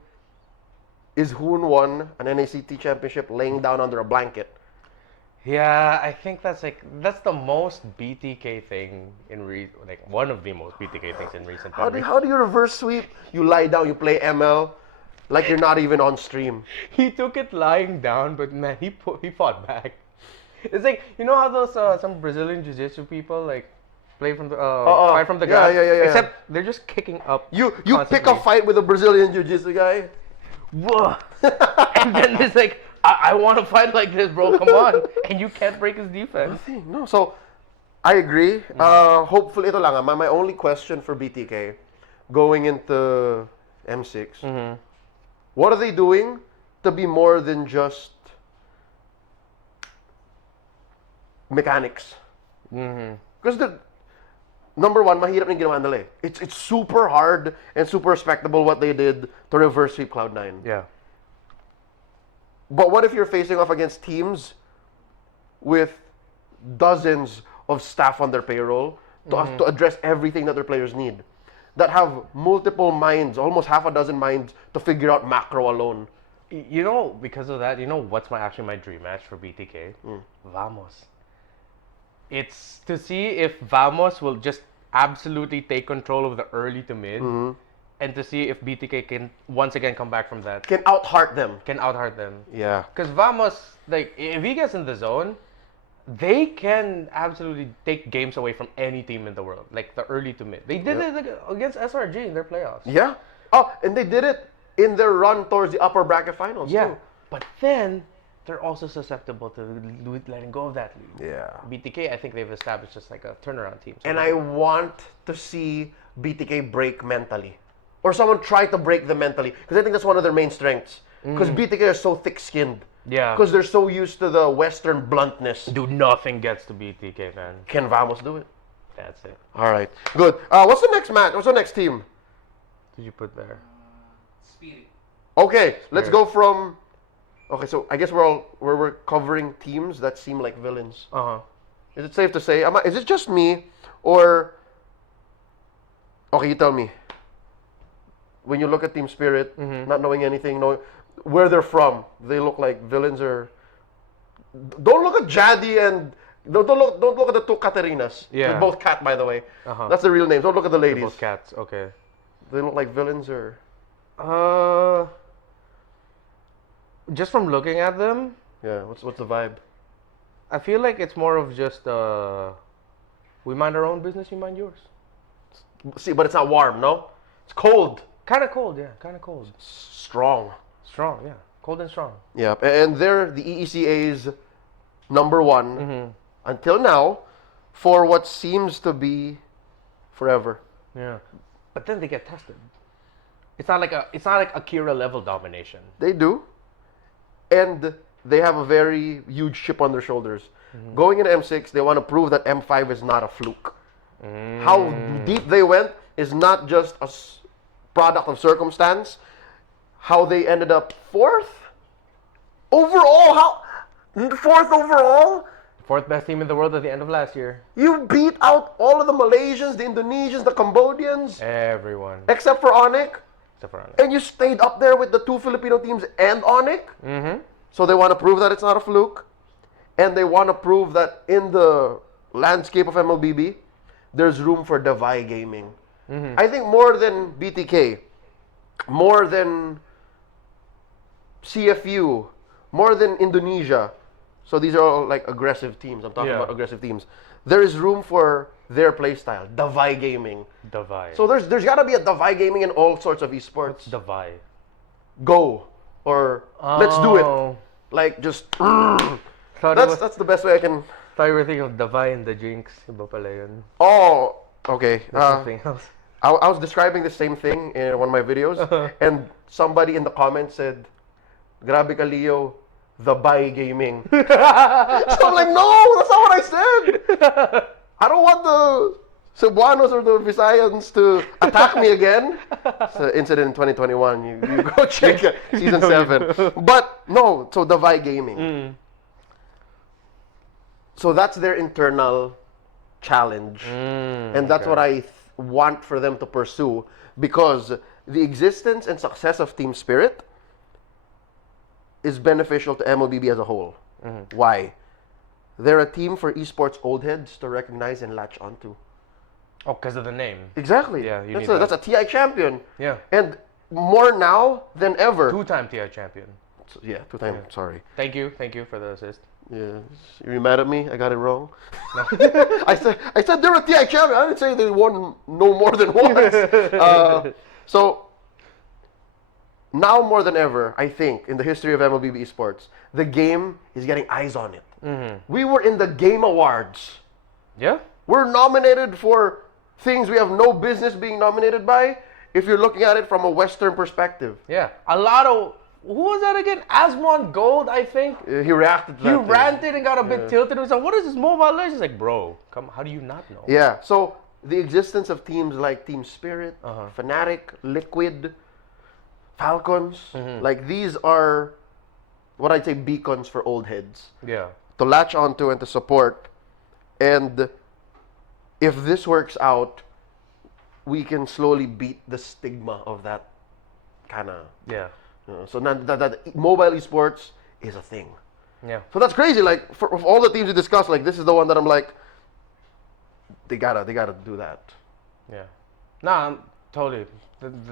is Hoon won an NACT championship laying down under a blanket. Yeah, I think that's the most BTK thing like one of the most BTK things in recent memory. How do you reverse sweep? You lie down, you play ML like you're not even on stream. He took it lying down, but man, he fought back. It's like, you know how those some Brazilian jiu-jitsu people like play from the fight from the ground. Yeah. Except they're just kicking up. You constantly. pick a fight with a Brazilian jiu-jitsu guy. Whoa. And then it's like, I want to fight like this, bro. Come on. And you can't break his defense. No, so I agree. Hopefully, ito lang. My only question for BTK going into M6. What are they doing to be more than just mechanics? Because number one, mahirap yung ginawa nila eh. It's super hard and super respectable what they did to reverse sweep Cloud9. Yeah. But what if you're facing off against teams with dozens of staff on their payroll to address everything that their players need? That have multiple minds, almost half a dozen minds, to figure out macro alone. You know, because of that, you know what's actually my dream match for BTK? Vamos. It's to see if Vamos will just absolutely take control of the early to mid, and to see if BTK can once again come back from that, Can out-heart them. can out-heart them. Yeah. Because Vamos, like, if he gets in the zone, they can absolutely take games away from any team in the world, like the early to mid. They did it against SRG in their playoffs. Yeah. Oh, and they did it in their run towards the upper bracket finals, Yeah, too. but then they're also susceptible to letting go of that lead. Yeah. BTK, I think they've established just like a turnaround team. So And I want to see BTK break mentally. Or someone try to break them mentally. Because I think that's one of their main strengths. Because BTK are so thick-skinned. yeah, Because they're so used to the Western bluntness. dude, nothing gets to BTK, man. Can Vamos do it? That's it. All right. Good. What's the next match? What's the next team? Did you put there? Spirit. Okay, let's Spirit. go from... Okay, so I guess we're covering teams that seem like villains. Is it safe to say? Is it just me? Or... Okay, you tell me. When you look at Team Spirit, not knowing anything, knowing where they're from, they look like villains or... Don't look at Jadi and... Don't look at the two Katerinas. Yeah. They're both cat, by the way. Uh-huh. That's the real names. Don't look at the They're ladies. both cats. Okay. They look like villains or... Just from looking at them, Yeah, what's the vibe? I feel like it's more of just we mind our own business, you mind yours. See, but it's not warm, no? It's cold. Kind of cold, yeah. Kind of cold. Strong. Strong, yeah. Cold and strong. Yeah, and they're the EECA's number one until now for what seems to be forever. Yeah. But then they get tested. It's not like Akira level domination. They do. And they have a very huge chip on their shoulders. Going into M6, they want to prove that M5 is not a fluke. How deep they went is not just a product of circumstance. How they ended up fourth overall. Fourth overall? Fourth best team in the world at the end of last year. You beat out all of the Malaysians, the Indonesians, the Cambodians, Everyone. except for Onic. Except for Alex. And you stayed up there with the two Filipino teams and Onic. So they want to prove that it's not a fluke. And they want to prove that in the landscape of MLBB, there's room for Davai Gaming. I think more than BTK, more than CFU, more than Indonesia. So these are all like aggressive teams. I'm talking Yeah. about aggressive teams. There is room for their playstyle, Davai Gaming. Davai. So there's got to be a Davai Gaming in all sorts of esports. Davai. Go or let's do it. Oh. Like just Thought, it was, that's the best way I can. thought you were thinking of Davai and the Jinx. Iba pala yun. Oh, okay. That's something else. I was describing the same thing in one of my videos, and somebody in the comments said, "Grabe ka, Leo, the buy gaming." So I'm like, no, that's not what I said. I don't want the Cebuanos or the Visayans to attack me again. It's an incident in 2021. You go check it, season 7. But no, so the Vi Gaming. So that's their internal challenge. And that's what I want for them to pursue, because the existence and success of Team Spirit is beneficial to MLBB as a whole. Why? They're a team for esports old heads to recognize and latch onto. Oh, because of the name. Exactly. Yeah, you that's need that's a TI champion. Yeah. And more now than ever. Two-time TI champion. Yeah, two-time. Sorry. Thank you for the assist. Yeah. Are you mad at me? I got it wrong. I said they're a TI champion. I didn't say they won no more than once. So now more than ever, I think, in the history of MLBB esports, the game is getting eyes on it. We were in the Game Awards. Yeah. We're nominated for things we have no business being nominated by, if you're looking at it from a Western perspective. Yeah. A lot of, who was that again? Asmon Gold, I think. He reacted to He that thing. ranted and got a bit tilted. He was like, what is this Mobile Legends? He's like, bro, come, how do you not know? Yeah, so the existence of teams like Team Spirit, Uh-huh. Fnatic, Liquid, Falcons, like these are what I'd say beacons for old heads Yeah. to latch onto and to support. And if this works out, we can slowly beat the stigma of that kind of. Yeah. So now that mobile esports is a thing. Yeah. So that's crazy. Like for all the teams we discussed, like this is the one that I'm like, they gotta do that. Yeah. No, totally.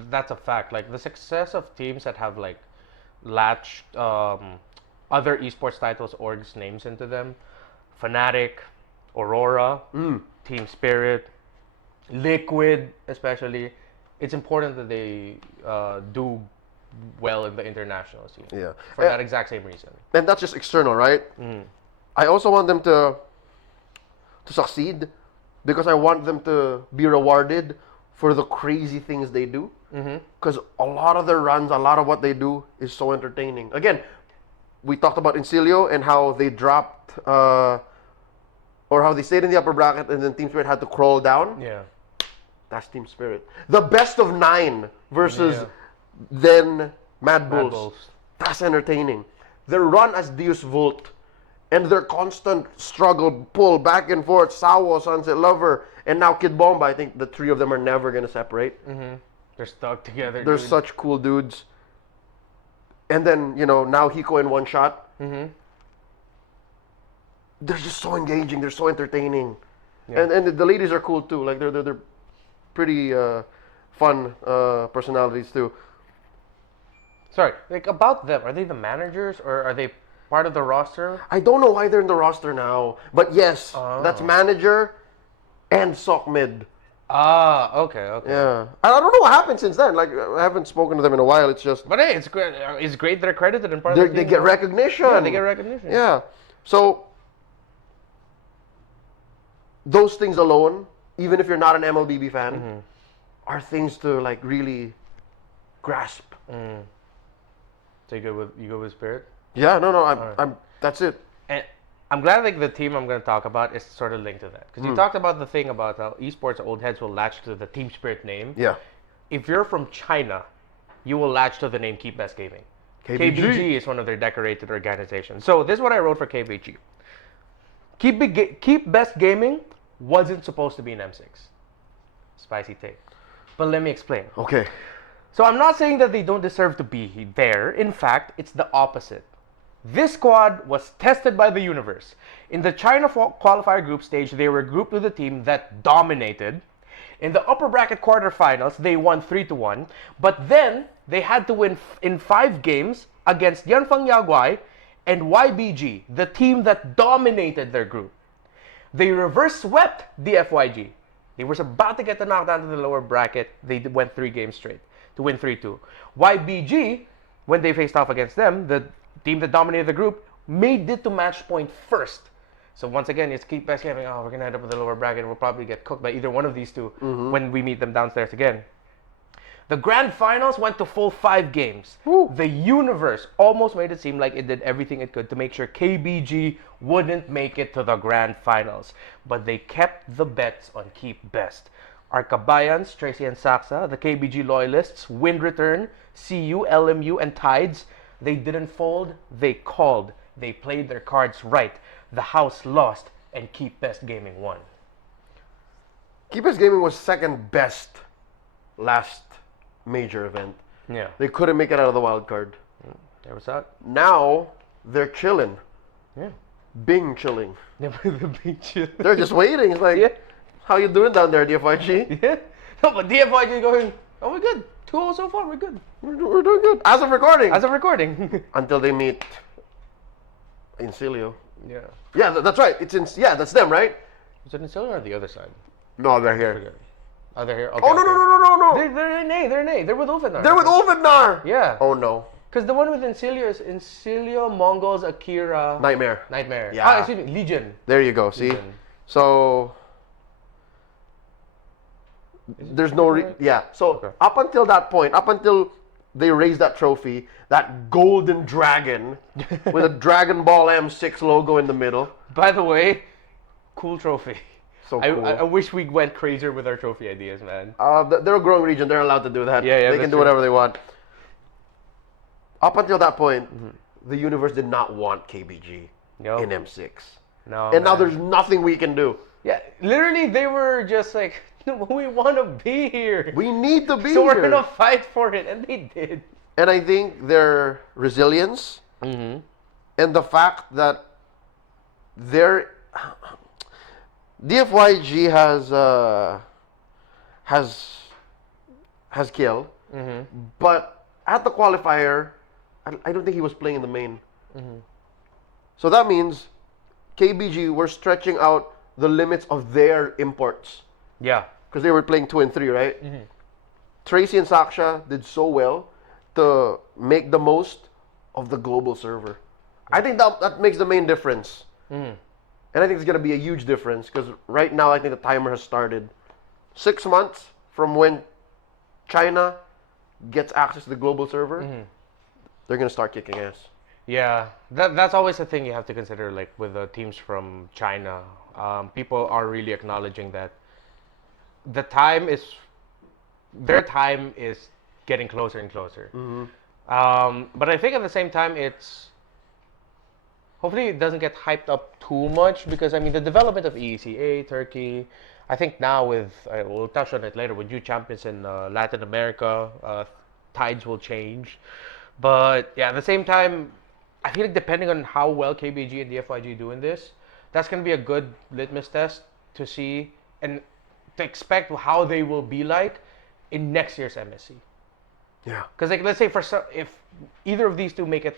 That's a fact. Like the success of teams that have like latched other esports titles orgs names into them, Fnatic, Aurora, Team Spirit, Liquid, especially. It's important that they do well in the international scene. Yeah. For that exact same reason. And that's just external, right? I also want them to succeed because I want them to be rewarded for the crazy things they do. Because a lot of their runs, a lot of what they do is so entertaining. Again, we talked about Insilio and how they dropped, or how they stayed in the upper bracket and then Team Spirit had to crawl down. Yeah. That's Team Spirit. The best of 9 versus then Mad Bulls. That's entertaining. Their run as Deus Vult and their constant struggle, pull back and forth, Sawo, Sunset Lover, and now Kid Bomba. I think the 3 of them are never going to separate. They're stuck together. They're dude. such cool dudes. And then, now Hiko in one shot. They're just so engaging. They're so entertaining. Yeah. And the ladies are cool too. Like they're pretty fun personalities too. Sorry, like about them, are they the managers or are they part of the roster? I don't know why they're in the roster now, but yes, that's manager and sock mid. Ah, okay. Yeah, I don't know what happened since then. Like I haven't spoken to them in a while. It's just But hey, it's great. It's great they're credited and part of the they team. get recognition. Yeah, they get recognition. Yeah, so those things alone, even if you're not an MLBB fan, are things to like really grasp. So you go with Spirit? Yeah, no, I'm. That's it. And I'm glad like the team I'm going to talk about is sort of linked to that. Because you talked about the thing about how esports old heads will latch to the Team Spirit name. Yeah. If you're from China, you will latch to the name Keep Best Gaming. KBG. KBG is one of their decorated organizations. So this is what I wrote for KBG. Keep Best Gaming wasn't supposed to be an M6. Spicy take. But let me explain. Okay. So I'm not saying that they don't deserve to be there. In fact, it's the opposite. This squad was tested by the universe. In the China qualifier group stage, they were grouped with a team that dominated. In the upper bracket quarterfinals, they won 3-1. But then, they had to win in 5 games against Yanfeng Yaguai and YBG, the team that dominated their group. They reverse swept the FYG. They were about to get the knockdown to the lower bracket. They went 3 games straight to win 3-2. YBG, when they faced off against them, the team that dominated the group, made it to match point first. So once again, it's Keep Best Gaming. Oh, we're going to end up with the lower bracket. We'll probably get cooked by either one of these two when we meet them downstairs again. The grand finals went to full 5 games. Woo. The universe almost made it seem like it did everything it could to make sure KBG wouldn't make it to the grand finals. But they kept the bets on Keep Best. Our Kabayans, Tracy and Saxa, the KBG loyalists, Wind Return, CU, LMU, and Tides, they didn't fold, they called. They played their cards right. The house lost, and Keep Best Gaming won. Keep Best Gaming was second best last major event. Yeah. They couldn't make it out of the wild card. There was that. Now they're chilling. Yeah. Bing chilling. The big chill. They're just waiting. It's like, Yeah. how you doing down there, DFIG? Yeah. No, but DFYG going, oh, we're good. 2-0 so far, we're good. We're doing good. As of recording. As of recording. Until they meet Insilio. Yeah. Yeah, that's right. That's them, right? Is it in Silver or the other side? No, they're here. Oh, they're here? Okay, Oh, no. They're in A. They're in A. They're with Ulfanar. They're with Ulfednar. Yeah. Oh, no. Because the one with Insilio is Insilio, Mongols, Akira, Nightmare. Nightmare. Yeah. Excuse me, Legion. There you go. See? Legion. So there's no So Okay. up until that point, up until they raised that trophy, that golden dragon with a Dragon Ball M6 logo in the middle. By the way, cool trophy. So cool. I wish we went crazier with our trophy ideas, man. They're a growing region. They're allowed to do that. Yeah, They that's can do true. whatever they want. Up until that point, the universe did not want KBG No. in M6. No. And now man. there's nothing we can do. Yeah, literally, they were just like, we want to be here. We need to be so here. we're gonna fight for it, and they did. And I think their resilience and the fact that DFYG has kill, but at the qualifier, I don't think he was playing in the main. So that means KBG were stretching out the limits of their imports Yeah. because they were playing 2 and 3, right? Tracy and Saksha did so well to make the most of the global server. I think that makes the main difference. And I think it's going to be a huge difference because right now I think the timer has started. 6 months from when China gets access to the global server, they're going to start kicking ass. Yeah, that's always a thing you have to consider, like with the teams from China. People are really acknowledging that their time is getting closer and closer. But I think at the same time, hopefully it doesn't get hyped up too much because I mean the development of ECA, Turkey. I think now we'll touch on it later with new champions in Latin America, tides will change. But yeah, at the same time, I feel like depending on how well KBG and DFYG do in this, that's going to be a good litmus test to see and to expect how they will be like in next year's MSC. Yeah. Because like let's say if either of these two make it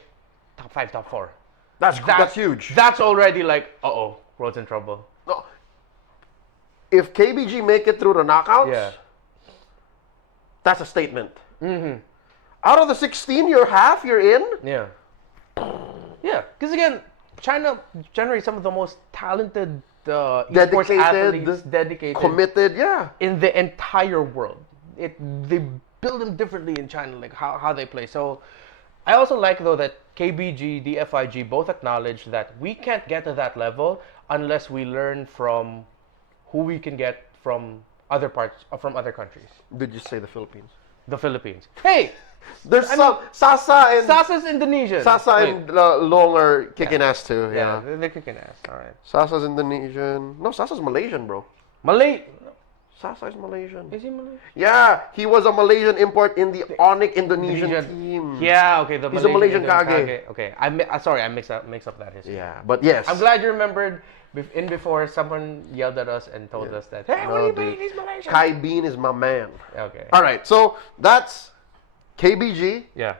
top 5, top 4, That's huge. That's already like world's in trouble. No. If KBG make it through the knockouts, Yeah. that's a statement. Out of the 16 you're in, Yeah. Yeah, because again, China generates some of the most talented esports athletes, dedicated, committed, yeah. in the entire world. They build them differently in China, like how they play. So I also like though that KBG, DFIG both acknowledge that we can't get to that level unless we learn from who we can get from other countries. Did you say the Philippines? The Philippines. Hey, There's Sasa and Sasa's Indonesian. Sasa Wait. and Long are kicking ass too. Yeah, Yeah. they're kicking ass. All right. Sasa's Indonesian. No, Sasa's Malaysian, bro. Malay. Sasa is Malaysian. Is he Malay? Yeah, he was a Malaysian import in the Onyx Indonesian team. Yeah, okay. He's a Malaysian Kage. Okay, sorry, I mix up that history. Yeah, but yes. I'm glad you remembered. Before someone yelled at us and told us that, hey, what are you dude. playing? He's Malaysian. Kai Bean is my man. Okay. All right, so that's KBG. Yeah.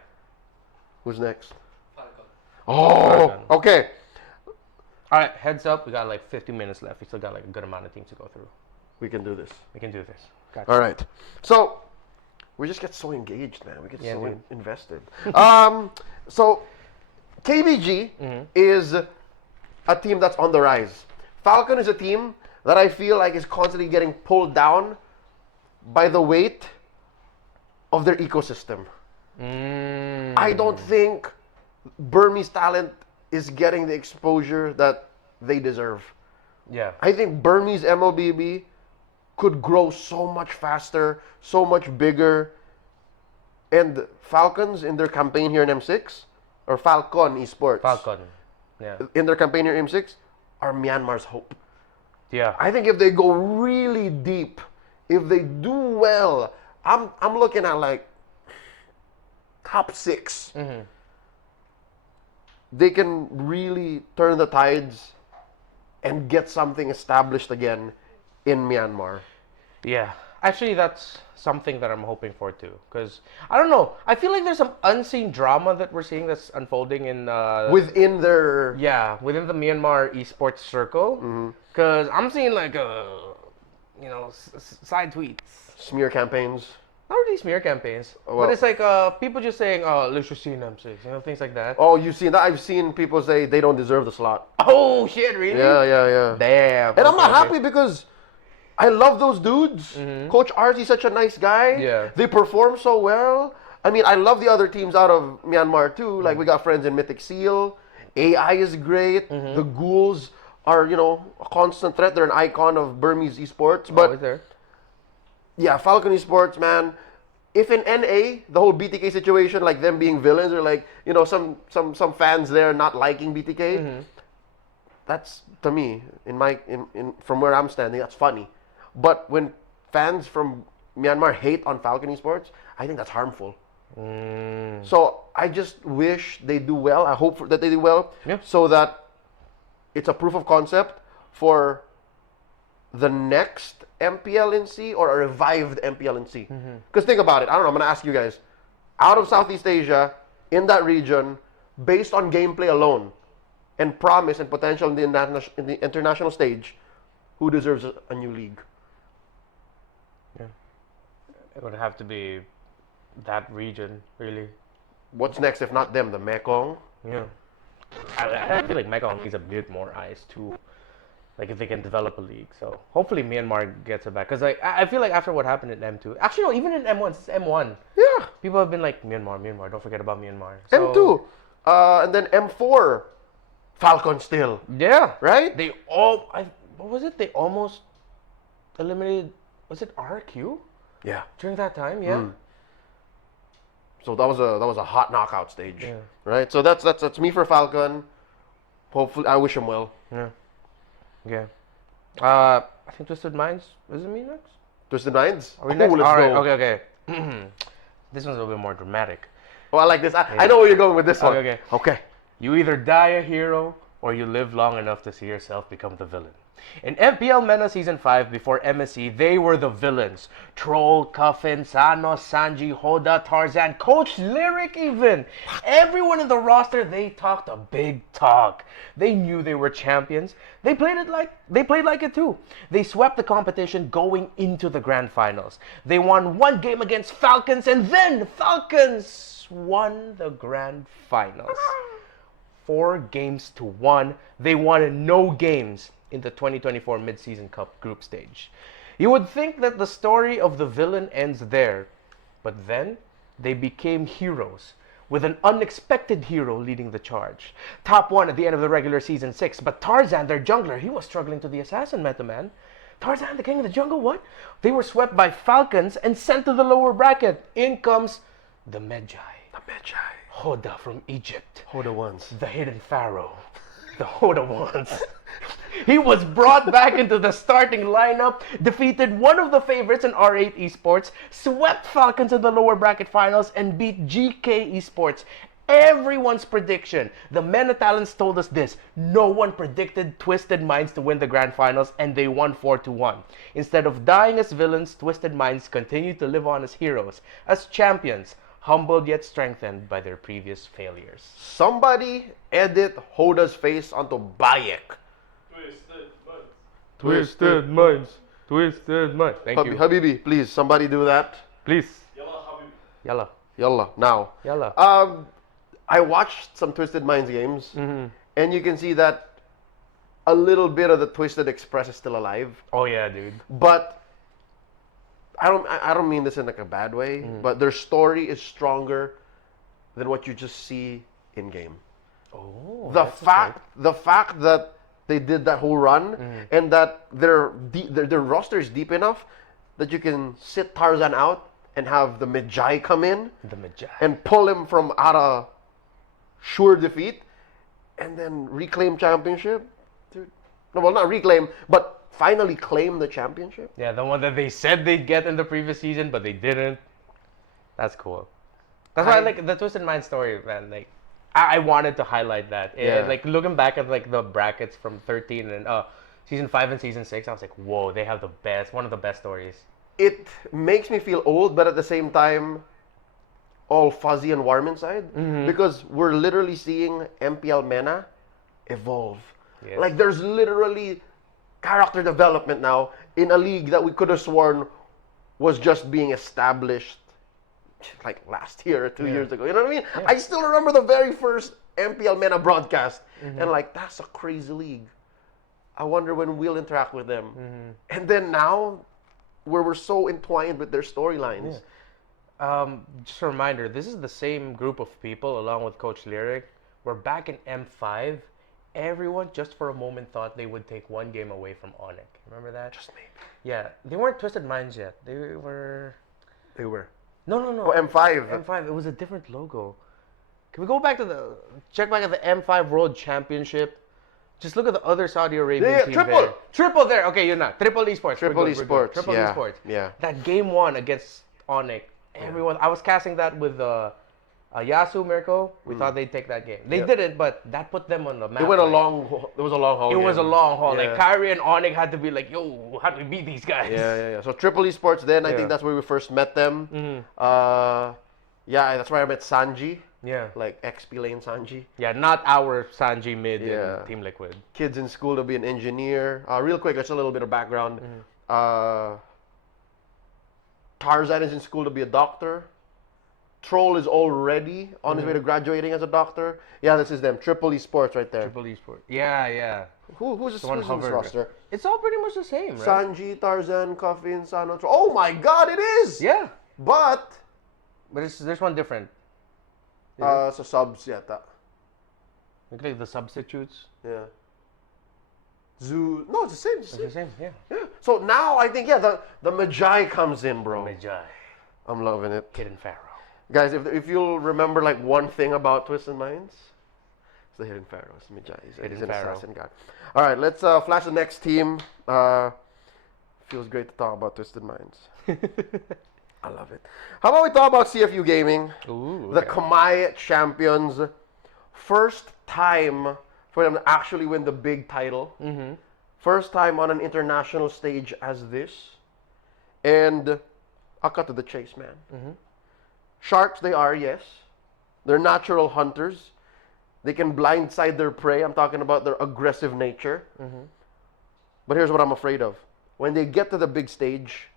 Who's next? Falcon. Oh, Falcon. okay. All right. Heads up. We got like 50 minutes left. We still got like a good amount of teams to go through. We can do this. We can do this. Gotcha. All right. So we just get so engaged, man. We get Yeah, so dude. invested. So KBG is a team that's on the rise. Falcon is a team that I feel like is constantly getting pulled down by the weight of their ecosystem. I don't think Burmese talent is getting the exposure that they deserve. Yeah. I think Burmese MLBB could grow so much faster, so much bigger. And Falcons in their campaign here in M6, or Falcon Esports, Falcon. Yeah. in their campaign here in M6, are Myanmar's hope. Yeah. I think if they go really deep, if they do well, I'm looking at like top 6. They can really turn the tides and get something established again in Myanmar. Yeah. Actually, that's something that I'm hoping for too. Because, I don't know, I feel like there's some unseen drama that we're seeing that's unfolding in... Within their... Yeah, within the Myanmar esports circle. Because I'm seeing like, side tweets. smear campaigns. Not really smear campaigns. Well- but it's like people just saying, let's just see an M6. Things like that. Oh, you've seen that? I've seen people say they don't deserve the slot. Oh, shit, really? Yeah. Damn. And I'm not okay. happy because I love those dudes. Coach Arzy's such a nice guy. Yeah. They perform so well. I mean, I love the other teams out of Myanmar too. Like we got friends in Mythic Seal. AI is great. The Ghouls are, a constant threat. They're an icon of Burmese esports. But Always there. yeah, Falcon Esports, man. If in NA, the whole BTK situation, like them being villains or like, some fans there not liking BTK, that's, to me, from where I'm standing, that's funny. But when fans from Myanmar hate on Falcon Esports, I think that's harmful. So I just wish they do well. I hope that they do well, Yeah. so that it's a proof of concept for the next MPLNC or a revived MPLNC? Because think about it. I don't know. I'm going to ask you guys. Out of Southeast Asia, in that region, based on gameplay alone and promise and potential in the international stage, who deserves a new league? It would have to be that region, really. What's next if not them? The Mekong? Yeah. I feel like Mekong needs a bit more eyes too. Like if they can develop a league. So hopefully Myanmar gets it back. Because like, I feel like after what happened in M2. Actually, no, even in M1. It's M1. Yeah. People have been like, Myanmar. Don't forget about Myanmar. M2. And then M4. Falcons still. Yeah. Right? What was it? They almost eliminated, was it RQ? Yeah. During that time, yeah. So that was a hot knockout stage. Yeah. Right? So that's me for Falcon. Hopefully, I wish him well. Yeah. Yeah. I think Twisted Minds. Is it me next? Twisted Minds? Are we next? Let's All right. go. Okay. This one's a little bit more dramatic. Oh, I like this. I know where you're going with this one. Okay. You either die a hero or you live long enough to see yourself become the villain. In MPL MENA Season 5, before MSC, they were the villains. Troll, Cuffin, Sanos, Sanji, Hoda, Tarzan, Coach Lyric even. Everyone in the roster, they talked a big talk. They knew they were champions. They played like it too. They swept the competition going into the grand finals. They won one game against Falcons, and then Falcons won the grand finals. 4-1. They won no games in the 2024 Mid-Season Cup group stage. You would think that the story of the villain ends there, but then they became heroes, with an unexpected hero leading the charge. Top 1 at the end of the regular Season 6, but Tarzan, their jungler, he was struggling to the assassin meta, man. Tarzan, the king of the jungle, what? They were swept by Falcons and sent to the lower bracket. In comes the Medjai. Hoda from Egypt. Hoda ones. The hidden pharaoh. The Hoda ones. He was brought back into the starting lineup, defeated one of the favorites in R8 Esports, swept Falcons in the lower bracket finals, and beat GK Esports. Everyone's prediction. The MENA talents told us this. No one predicted Twisted Minds to win the grand finals, and they won 4-1. Instead of dying as villains, Twisted Minds continued to live on as heroes, as champions, humbled yet strengthened by their previous failures. Somebody edit Hoda's face onto Bayek. Twisted Minds. Thank you. Habibi, please, somebody do that. Please. Yalla, now. Yalla. I watched some Twisted Minds games, and you can see that a little bit of the Twisted Express is still alive. Oh yeah, dude. But I don't mean this in like a bad way, but their story is stronger than what you just see in game. Oh. The fact that they did that whole run and that their roster is deep enough that you can sit Tarzan out and have the Medjai come in and pull him from out of sure defeat and then reclaim championship. Dude. No, well, not reclaim, but finally claim the championship. Yeah, the one that they said they'd get in the previous season, but they didn't. That's cool. That's why I like the Twisted Mind story, man. Like, I wanted to highlight that. Yeah. Like, looking back at like the brackets from 13 and season 5 and season 6, I was like, whoa, they have one of the best stories. It makes me feel old, but at the same time, all fuzzy and warm inside. Because we're literally seeing MPL MENA evolve. Yes. Like, there's literally character development now in a league that we could have sworn was just being established like last year or 2 years ago. You know what I mean? Yeah. I still remember the very first MPL MENA broadcast. And like, that's a crazy league. I wonder when we'll interact with them. And then now, where we're so entwined with their storylines. Just a reminder, this is the same group of people along with Coach Lyric. We're back in M5. Everyone, just for a moment, thought they would take one game away from Onyx. Remember that? Just maybe. Yeah, they weren't Twisted Minds yet. They were... No. Oh, M5. M5. It was a different logo. Can we go back to check back at the M5 World Championship? Just look at the other Saudi Arabian team there. Triple there. Okay, you're not. Triple Esports. Triple We're good. Esports. Triple Yeah. Esports. Yeah. That game 1 against Onyx. Everyone. I was casting that with Yasu, Mirko, we thought they'd take that game. They Yeah. didn't, but that put them on the map. It went a like, long. It was a long haul. It was a game. long haul. Yeah. Like Kyrie and Onik had to be like, "Yo, how do we beat these guys?" Yeah. So Triple Esports. Then I Yeah. think that's where we first met them. Yeah, that's where I met Sanji, Yeah. like XP Lane Sanji. Yeah, not our Sanji mid Yeah. in Team Liquid. Kids in school to be an engineer. Real quick, just a little bit of background. Tarzan is in school to be a doctor. Troll is already on his way to graduating as a doctor. Yeah, this is them. Triple Esports right there. Triple Esports. Yeah. Who's The one in this hovered. roster? It's all pretty much the same, right? Sanji, Tarzan, Coffin, Sano. Oh my God, it is. Yeah, But but there's one different. so subs yata. Look like the substitutes. Yeah. Zoo. No, it's the same. It's the same. Yeah. Yeah. So now I think the Magi comes in, bro. Magi, I'm loving it. Hidden Pharaoh. Guys, if you'll remember like one thing about Twisted Minds, it's the Hidden Pharaoh. It's Magi. He's an Pharaoh. assassin god. All right, let's flash the next team. Feels great to talk about Twisted Minds. I love it. How about we talk about CFU Gaming? Ooh. The Kamai champions. First time for them to actually win the big title. First time on an international stage as this. And I'll cut to the chase, man. Sharks, they are, yes. They're natural hunters. They can blindside their prey. I'm talking about their aggressive nature. But here's what I'm afraid of. When they get to the big stage,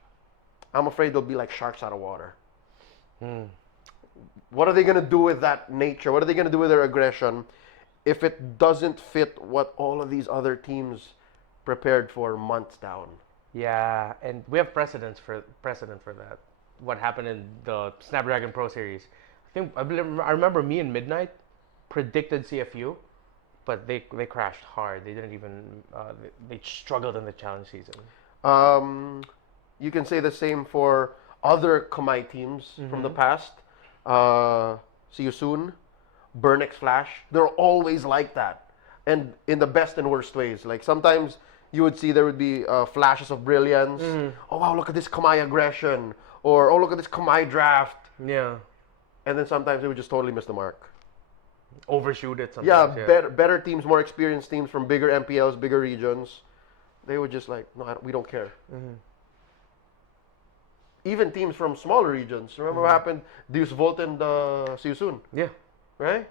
I'm afraid they'll be like sharks out of water. What are they going to do with that nature? What are they going to do with their aggression if it doesn't fit what all of these other teams prepared for months down? Yeah, and we have precedent for that. What happened in the Snapdragon Pro Series? I remember me and Midnight predicted CFU, but they crashed hard. They didn't even they struggled in the challenge season. You can say the same for other Kamai teams from the past. See you soon. Burnix Flash. They're always like that, and in the best and worst ways. Like sometimes you would see there would be flashes of brilliance. Oh wow, look at this Kamai aggression, or oh look at this Kamai draft. Yeah, And then sometimes they would just totally miss the mark. overshoot it Yeah, sometimes. better teams, more experienced teams from bigger MPLs, bigger regions. They would just like, no, we don't care. Even teams from smaller regions. Remember what happened? Deuce Volt and See You Soon, Yeah. right?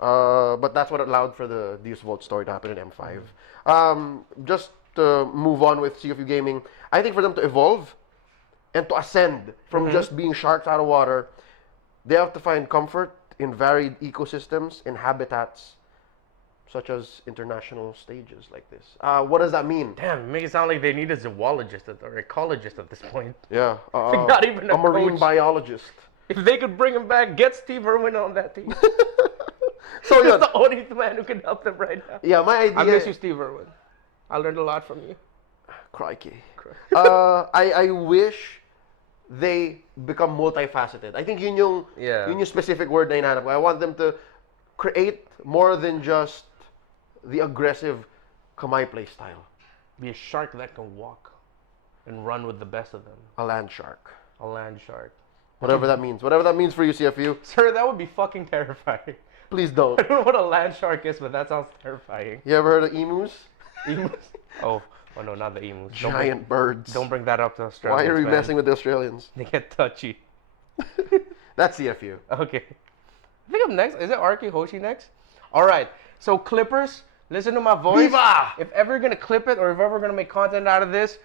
But that's what allowed for the Deuce Volt story to happen in M5. Just to move on with CFU Gaming, I think for them to evolve and to ascend from just being sharks out of water, they have to find comfort in varied ecosystems, in habitats, such as international stages like this. What does that mean? Damn, make it sound like they need a zoologist or ecologist at this point. Yeah, Not even a marine coach. biologist. If they could bring him back, get Steve Irwin on that team. So He's yeah, the only man who can help them right now. yeah, my idea. I miss you, Steve Irwin. I learned a lot from you. Crikey. I wish they become multifaceted. I think yun yung specific word na hinahanap ko. I want them to create more than just the aggressive Kamai play style. Be a shark that can walk and run with the best of them. A land shark. A land shark. Whatever that means. Whatever that means for you, CFU. Sir, that would be fucking terrifying. Please don't. I don't know what a land shark is, but that sounds terrifying. You ever heard of emus? Emus? Oh no, not the emus. Giant birds. Don't bring that up to Australia. Why are we messing with the Australians? They get touchy. That's CFU. Okay. I think I'm next. Is it Arki Hoshi next? All right. So Clippers, listen to my voice. Viva! If ever gonna clip it or if ever gonna make content out of this,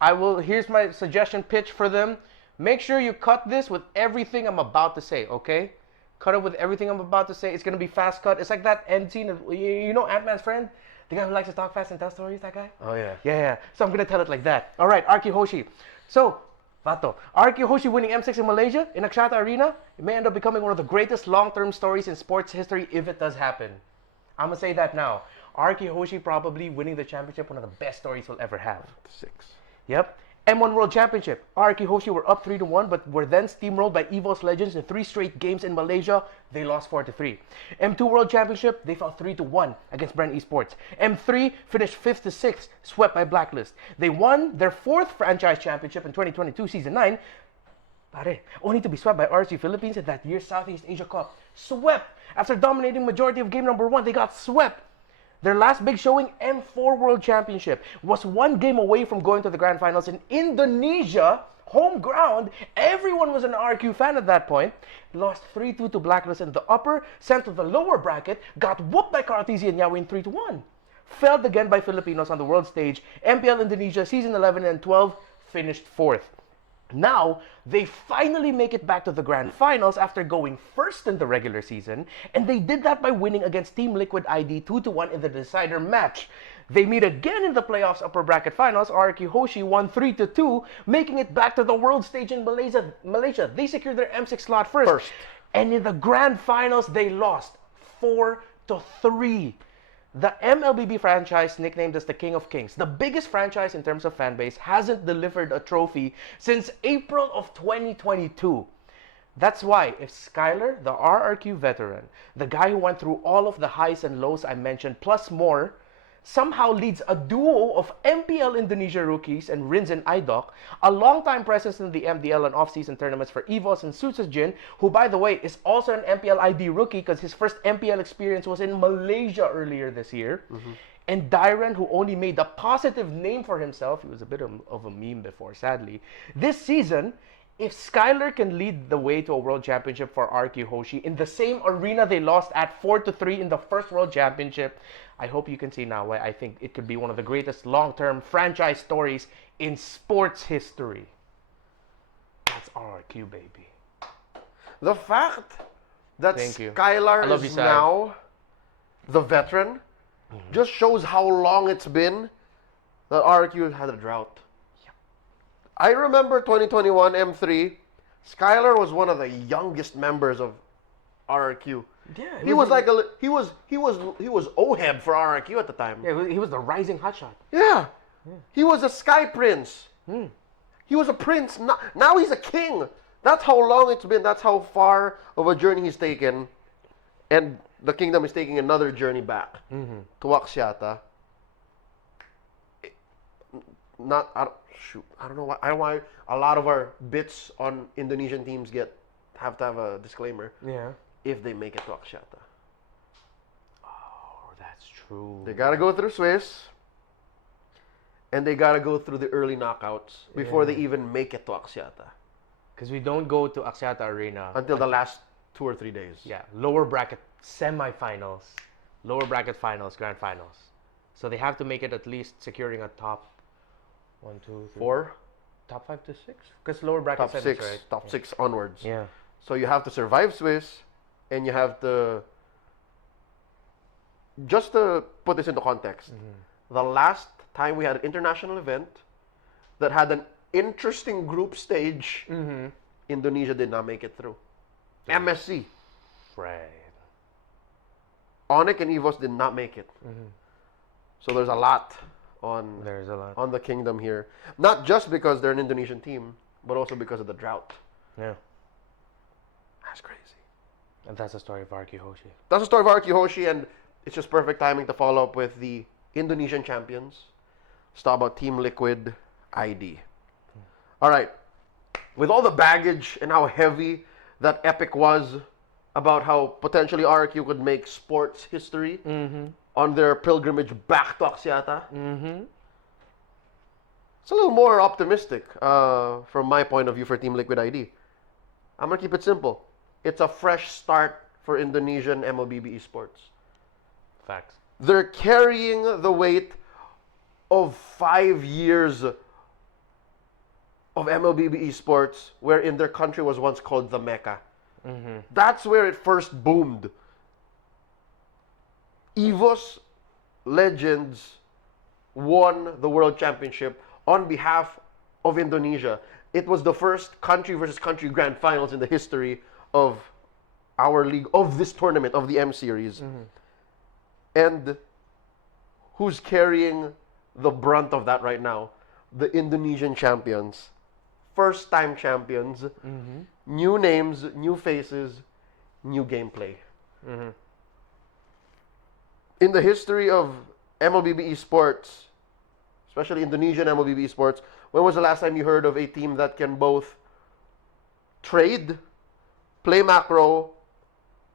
I will. Here's my suggestion pitch for them. Make sure you cut this with everything I'm about to say. Okay? Cut it with everything I'm about to say. It's gonna be fast cut. It's like that end scene of you know Ant-Man's friend, the guy who likes to talk fast and tell stories. That guy. Oh yeah. Yeah. So I'm gonna tell it like that. All right, Arki Hoshi. So, Vato, Arki Hoshi winning M6 in Malaysia in Akshata Arena, it may end up becoming one of the greatest long-term stories in sports history if it does happen. I'm gonna say that now. Arki Hoshi probably winning the championship, one of the best stories we'll ever have. 6. Yep. M1 World Championship. Arki Hoshi were up 3-1, but were then steamrolled by EVOS Legends in 3 straight games in Malaysia. They lost 4-3. M2 World Championship, they fell 3-1 against Brand Esports. M3 finished 5th to 6th, swept by Blacklist. They won their 4th franchise championship in 2022 Season 9, Pare, only to be swept by RC Philippines at that year's Southeast Asia Cup. Swept! After dominating majority of game number 1, they got swept. Their last big showing, M4 World Championship, was 1 game away from going to the grand finals in Indonesia, home ground. Everyone was an RQ fan at that point. Lost 3-2 to Blacklist in the upper, sent to the lower bracket, got whooped by Karatisi and Yawi in 3-1. Failed again by Filipinos on the world stage. MPL Indonesia season 11 and 12 finished 4th. Now, they finally make it back to the grand finals after going first in the regular season, and they did that by winning against Team Liquid ID 2-1 in the decider match. They meet again in the playoffs upper bracket finals. RQ Hoshi won 3-2, making it back to the world stage in Malaysia. They secured their M6 slot first. And in the grand finals, they lost 4-3. The MLBB franchise, nicknamed as the King of Kings, the biggest franchise in terms of fan base, hasn't delivered a trophy since April of 2022. That's why if Skylar, the RRQ veteran, the guy who went through all of the highs and lows I mentioned, plus more, somehow leads a duo of MPL Indonesia rookies and Rins and Idok, a long-time presence in the MDL and off-season tournaments for EVOS and Sutsujin, who, by the way, is also an MPL ID rookie because his first MPL experience was in Malaysia earlier this year, and Dyran, who only made a positive name for himself. He was a bit of a meme before, sadly. This season, if Skylar can lead the way to a world championship for RQ Hoshi in the same arena they lost at 4-3 in the first world championship, I hope you can see now why I think it could be one of the greatest long-term franchise stories in sports history. That's RQ, baby. The fact that Thank you. I Skylar love you, is Sai. now the veteran just shows how long it's been that RQ had a drought. I remember 2021 M3. Skylar was one of the youngest members of RRQ. Yeah, He was OHEB for RRQ at the time. Yeah, he was the rising hotshot. Yeah. He was a sky prince. He was a prince. Now he's a king. That's how long it's been. That's how far of a journey he's taken. And the kingdom is taking another journey back to Axiata. I don't know why a lot of our bits on Indonesian teams have to have a disclaimer. Yeah. If they make it to Axiata. Oh, that's true. They gotta go through Swiss. And they gotta go through the early knockouts before they even make it to Axiata. Because we don't go to Axiata Arena Until the last 2 or 3 days. Yeah, lower bracket semifinals, lower bracket finals, grand finals. So they have to make it at least securing a top 1, 2, 3, 4, top 5 to 6. Because lower bracket top semis, 6, right? top 6 onwards. Yeah. So you have to survive Swiss, and you have to. Just to put this into context, the last time we had an international event that had an interesting group stage, Indonesia did not make it through. MSC. Right. Onyx and EVOS did not make it. So there's a lot There's a lot. on the kingdom here. Not just because they're an Indonesian team, but also because of the drought. Yeah. That's crazy. And that's the story of RQ Hoshi. That's the story of RQ Hoshi, and it's just perfect timing to follow up with the Indonesian champions. Let's talk about Team Liquid ID. All right. With all the baggage and how heavy that epic was about how potentially RQ could make sports history on their pilgrimage back to Axiata, it's a little more optimistic from my point of view for Team Liquid ID. I'm going to keep it simple. It's a fresh start for Indonesian MLBB esports. Facts. They're carrying the weight of 5 years of MLBB esports, wherein their country was once called the Mecca. That's where it first boomed. EVOS Legends won the World Championship on behalf of Indonesia. It was the first country versus country grand finals in the history of our league, of this tournament, of the M Series. And who's carrying the brunt of that right now? The Indonesian champions. First-time champions. New names, new faces, new gameplay. In the history of MLBB esports, especially Indonesian MLBB esports, when was the last time you heard of a team that can both trade, play macro,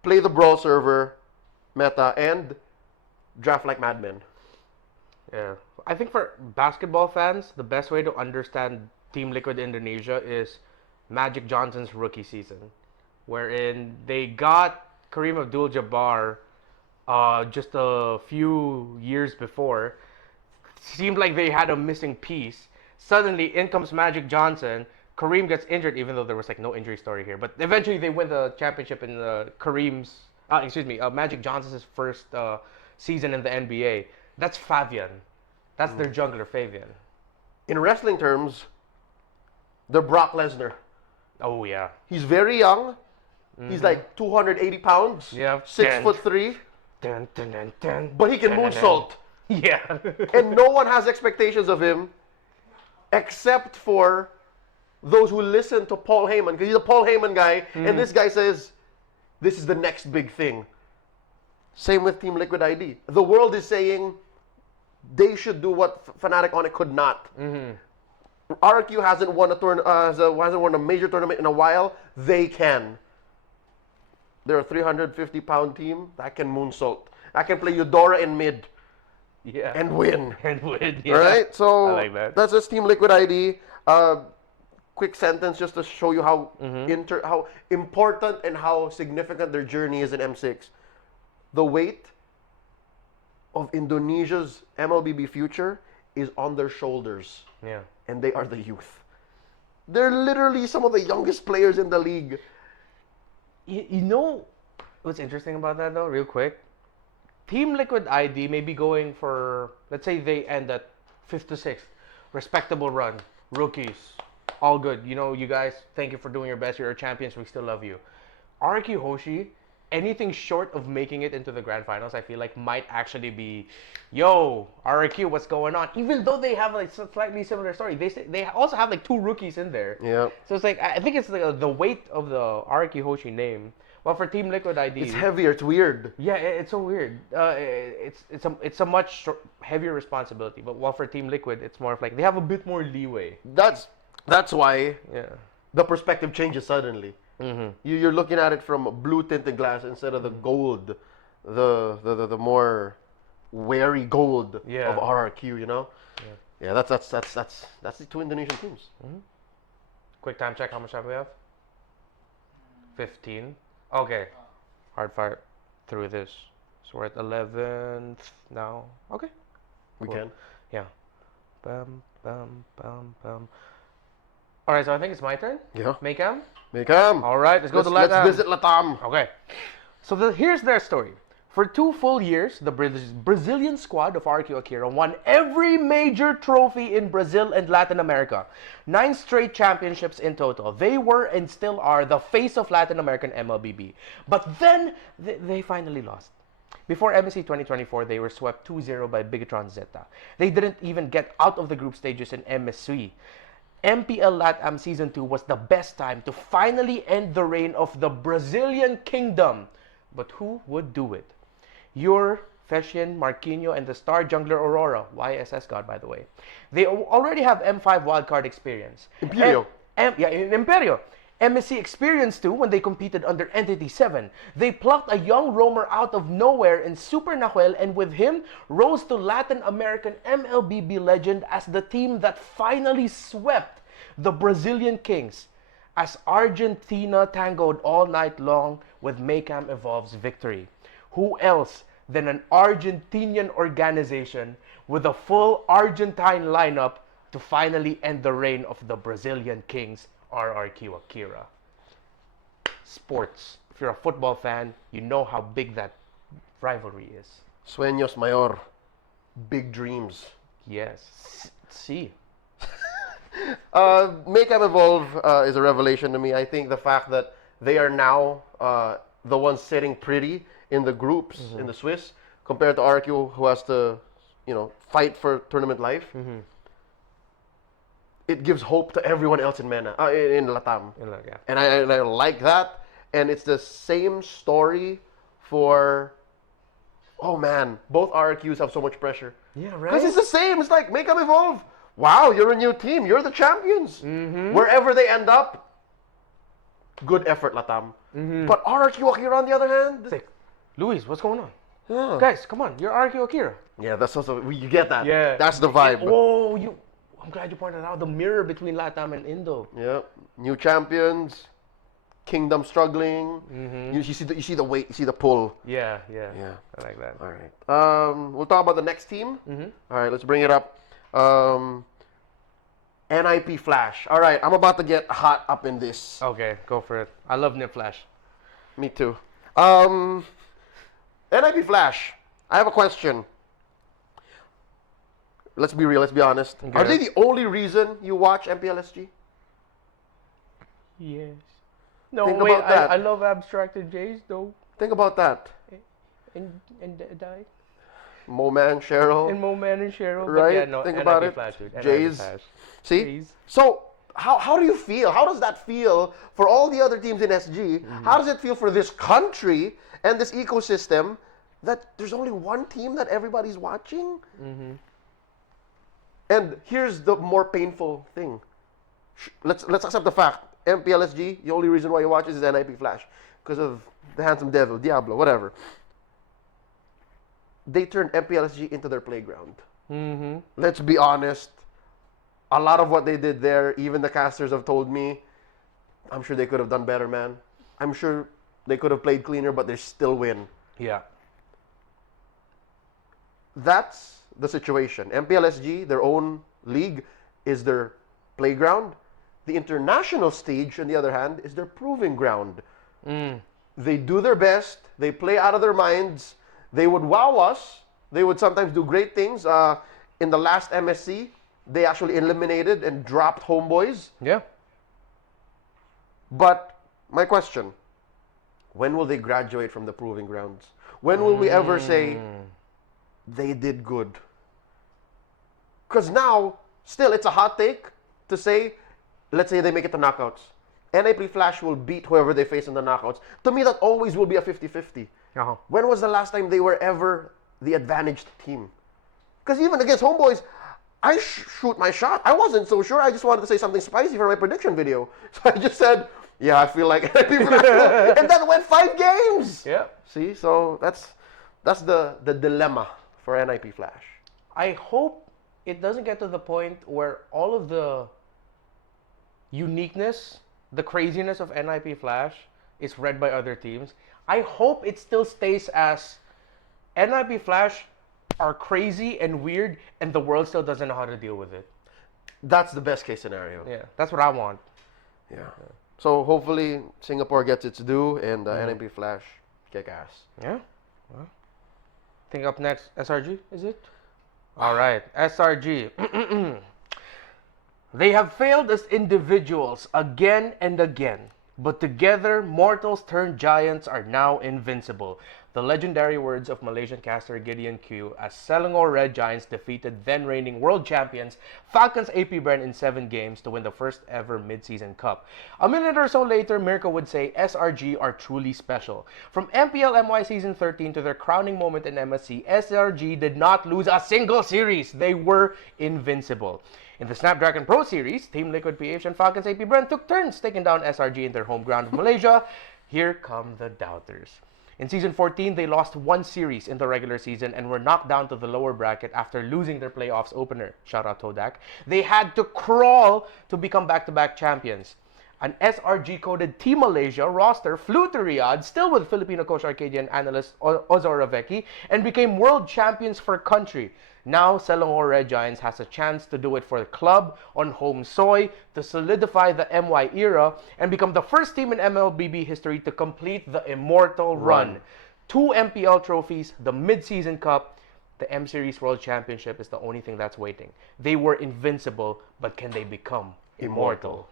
play the brawl server, meta, and draft like madmen. Yeah. I think for basketball fans, the best way to understand Team Liquid Indonesia is Magic Johnson's rookie season, wherein they got Kareem Abdul-Jabbar just a few years before. Seemed like they had a missing piece. Suddenly, in comes Magic Johnson. Kareem gets injured, even though there was like no injury story here. But eventually, they win the championship in Magic Johnson's first season in the NBA. That's Fabian. That's their jungler, Fabian. In wrestling terms, they're Brock Lesnar. Oh yeah. He's very young. He's like 280 pounds. Yeah. 6'3". Dun, dun, dun, dun, But he can dun, dun, moonsault. dun. Yeah. And no one has expectations of him except for those who listen to Paul Heyman. Because he's a Paul Heyman guy. And this guy says, this is the next big thing. Same with Team Liquid ID. The world is saying they should do what Fnatic on it could not. RQ hasn't won hasn't won a major tournament in a while. They can. They're a 350-pound team that can moonsault. I can play Eudora in mid Yeah. and win. And win. Yeah. All right, so I like that. that's just Team Liquid ID. Quick sentence just to show you how how important and how significant their journey is in M6. The weight of Indonesia's MLBB future is on their shoulders, Yeah. and they are the youth. They're literally some of the youngest players in the league. You know what's interesting about that though, real quick? Team Liquid ID may be going for, let's say they end at 5th to 6th. Respectable run. Rookies. All good. You know, you guys, thank you for doing your best. You're champions. We still love you. RQ Hoshi, anything short of making it into the grand finals, I feel like might actually be, yo, RQ, what's going on? Even though they have like a slightly similar story. They also have like 2 rookies in there. Yeah. So it's like, I think it's the weight of the RQ Hoshi name. Well, for Team Liquid ID, It's heavier. It's weird. yeah, it's so weird. It's a much heavier responsibility. But while for Team Liquid, it's more of like they have a bit more leeway. That's why Yeah. the perspective changes suddenly. You're looking at it from a blue tinted glass instead of the gold, the more wary gold Yeah. of RRQ. You know. Yeah. That's the 2 Indonesian teams. Quick time check. How much time we have? 15. Okay. Hard fire through this. So we're at 11th now. Okay. We Cool. can. Yeah. Bam, bam, bam, bam. All right. So I think it's my turn. Yeah. Maycam. Make 'em. All right. Let's go to Let's Latam. visit Latam. Okay. So here's their story. For 2 full years, the Brazilian squad of RQ Akira won every major trophy in Brazil and Latin America. 9 straight championships in total. They were and still are the face of Latin American MLBB. But then, they finally lost. Before MSC 2024, they were swept 2-0 by Bigatron Zeta. They didn't even get out of the group stages in MSC. MPL Latam Season 2 was the best time to finally end the reign of the Brazilian Kingdom. But who would do it? Your Feshian, Marquinhos, and the star jungler Aurora, YSS God by the way. They already have M5 wildcard experience. Imperio. In Imperio. MSC experience too when they competed under Entity 7. They plucked a young roamer out of nowhere in Super Nahuel, and with him rose to Latin American MLBB legend as the team that finally swept the Brazilian Kings as Argentina tangoed all night long with Maycam Evolve's victory. Who else than an Argentinian organization with a full Argentine lineup to finally end the reign of the Brazilian Kings, RRQ Akira. Sports. If you're a football fan, you know how big that rivalry is. Sueños mayor. Big dreams. Yes. See. Make 'em Evolve is a revelation to me. I think the fact that they are now the ones sitting pretty in the groups in the Swiss compared to RQ, who has to, fight for tournament life. It gives hope to everyone else in in Latam. Yeah. And I like that. And it's the same story for, oh man, both RQs have so much pressure. Yeah, right? Because it's the same. It's like, make 'em evolve. Wow, you're a new team. You're the champions. Wherever they end up, good effort, Latam. But RRQ Akira, on the other hand, It's like, Luis, what's going on? yeah, Guys, come on, you're RQ Akira. that's also you get that. Yeah. That's the vibe. Oh, I'm glad you pointed out the mirror between Latam and Indo. Yeah, new champions, kingdom struggling. You see the weight, you see the pull. Yeah. Yeah. I like that. All right. We'll talk about the next team. All right, let's bring it up. NIP Flash. All right, I'm about to get hot up in this. Okay, go for it. I love Nip Flash. Me too. NIP Flash. I have a question. Let's be real. Let's be honest. Okay. Are they the only reason you watch MPLSG? Yes. No, Think wait, about that. I love abstracted J's though. Think about that. And die. Moman, Cheryl. And Moman and Cheryl. But Right? yeah, no, Think NIP about it. Flash, dude. NIP Jays. Flash. See? Jays. So, how do you feel? How does that feel for all the other teams in SG? How does it feel for this country and this ecosystem that there's only one team that everybody's watching? And here's the more painful thing. Let's accept the fact. MPLSG, the only reason why you watch is NIP Flash. Because of the handsome devil, Diablo, whatever. They turned MPLSG into their playground. Let's be honest. A lot of what they did there, even the casters have told me, I'm sure they could have done better, man. I'm sure they could have played cleaner, but they still win. Yeah. That's the situation. MPLSG, their own league, is their playground. The international stage, on the other hand, is their proving ground. They do their best. They play out of their minds. They would wow us. They would sometimes do great things. In the last MSC, they actually eliminated and dropped Homeboys. Yeah. But my question, when will they graduate from the proving grounds? When will we ever say they did good? Because now, still, it's a hot take to say, let's say they make it to knockouts. NIP Flash will beat whoever they face in the knockouts. To me, that always will be a 50-50. When was the last time they were ever the advantaged team? Because even against Homeboys, I shoot my shot. I wasn't so sure. I just wanted to say something spicy for my prediction video. So I just said, yeah, I feel like NIP Flash will. And then went 5 games. Yeah. See, so that's the dilemma for NIP Flash. I hope it doesn't get to the point where all of the uniqueness, the craziness of NIP Flash is read by other teams. I hope it still stays as NIP Flash are crazy and weird and the world still doesn't know how to deal with it. That's the best case scenario. Yeah, that's what I want. Yeah. So hopefully Singapore gets its due and NIP Flash kick ass. Yeah. Well, I think up next, SRG, is it? All right, SRG. They have failed as individuals again and again, but together, mortals turned giants are now invincible. The legendary words of Malaysian caster Gideon Q as Selangor Red Giants defeated then-reigning world champions Falcons AP Bren in 7 games to win the first ever mid-season cup. A minute or so later, Mirko would say SRG are truly special. From MPL MY Season 13 to their crowning moment in MSC, SRG did not lose a single series. They were invincible. In the Snapdragon Pro Series, Team Liquid PH and Falcons AP Bren took turns taking down SRG in their home ground of Malaysia. Here come the doubters. In Season 14, they lost 1 series in the regular season and were knocked down to the lower bracket after losing their playoffs opener. Shout out Todak. They had to crawl to become back-to-back champions. An SRG-coded Team Malaysia roster flew to Riyadh, still with Filipino coach Arcadian analyst Aurora, and became world champions for country. Now, Selangor Red Giants has a chance to do it for the club on home soil to solidify the MY era and become the first team in MLBB history to complete the immortal run. 2 MPL trophies, the Mid-Season Cup, the M-Series World Championship is the only thing that's waiting. They were invincible, but can they become immortal?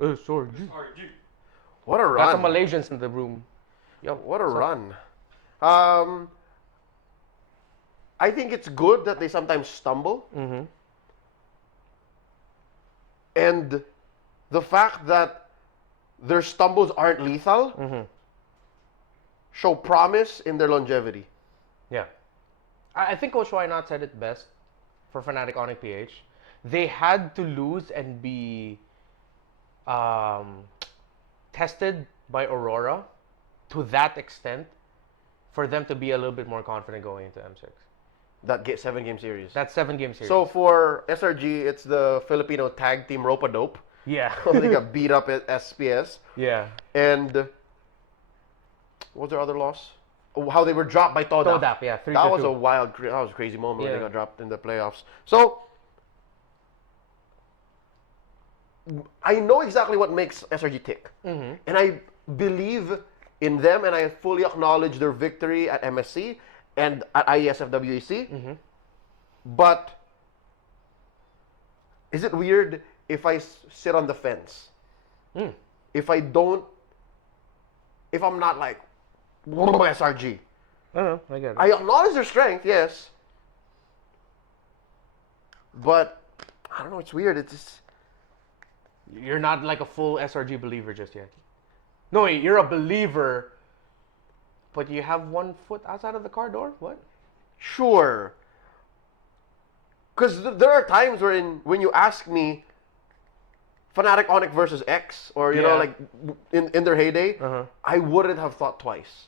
SRG. What a run. Got some Malaysians in the room. Yo, what a run. I think it's good that they sometimes stumble. And the fact that their stumbles aren't lethal show promise in their longevity. Yeah. I think Coach Wynot said it best for Fnatic Onyx PH. They had to lose and be tested by Aurora to that extent for them to be a little bit more confident going into M6. That 7-game series. That's 7-game series. So for SRG, it's the Filipino tag team Ropa-Dope. yeah. They got beat up at SPS. yeah. And what was their other loss? Oh, how they were dropped by Todap. Todap, yeah, 3-2. That was a crazy moment when Yeah. they got dropped in the playoffs. So I know exactly what makes SRG tick. Mm-hmm. And I believe in them, and I fully acknowledge their victory at MSC and at IESFWEC. Mm-hmm. But is it weird if I sit on the fence? If I'm not like, SRG. I don't know. I get it. I acknowledge their strength, yes. But, I don't know, it's weird. It's just, You're not like a full SRG believer just yet. No, wait, you're a believer, but you have one foot outside of the car door? What? sure. Because there are times when you ask me, Fnatic Onyx versus X, or, you know, Yeah. like, in their heyday, Uh-huh. I wouldn't have thought twice.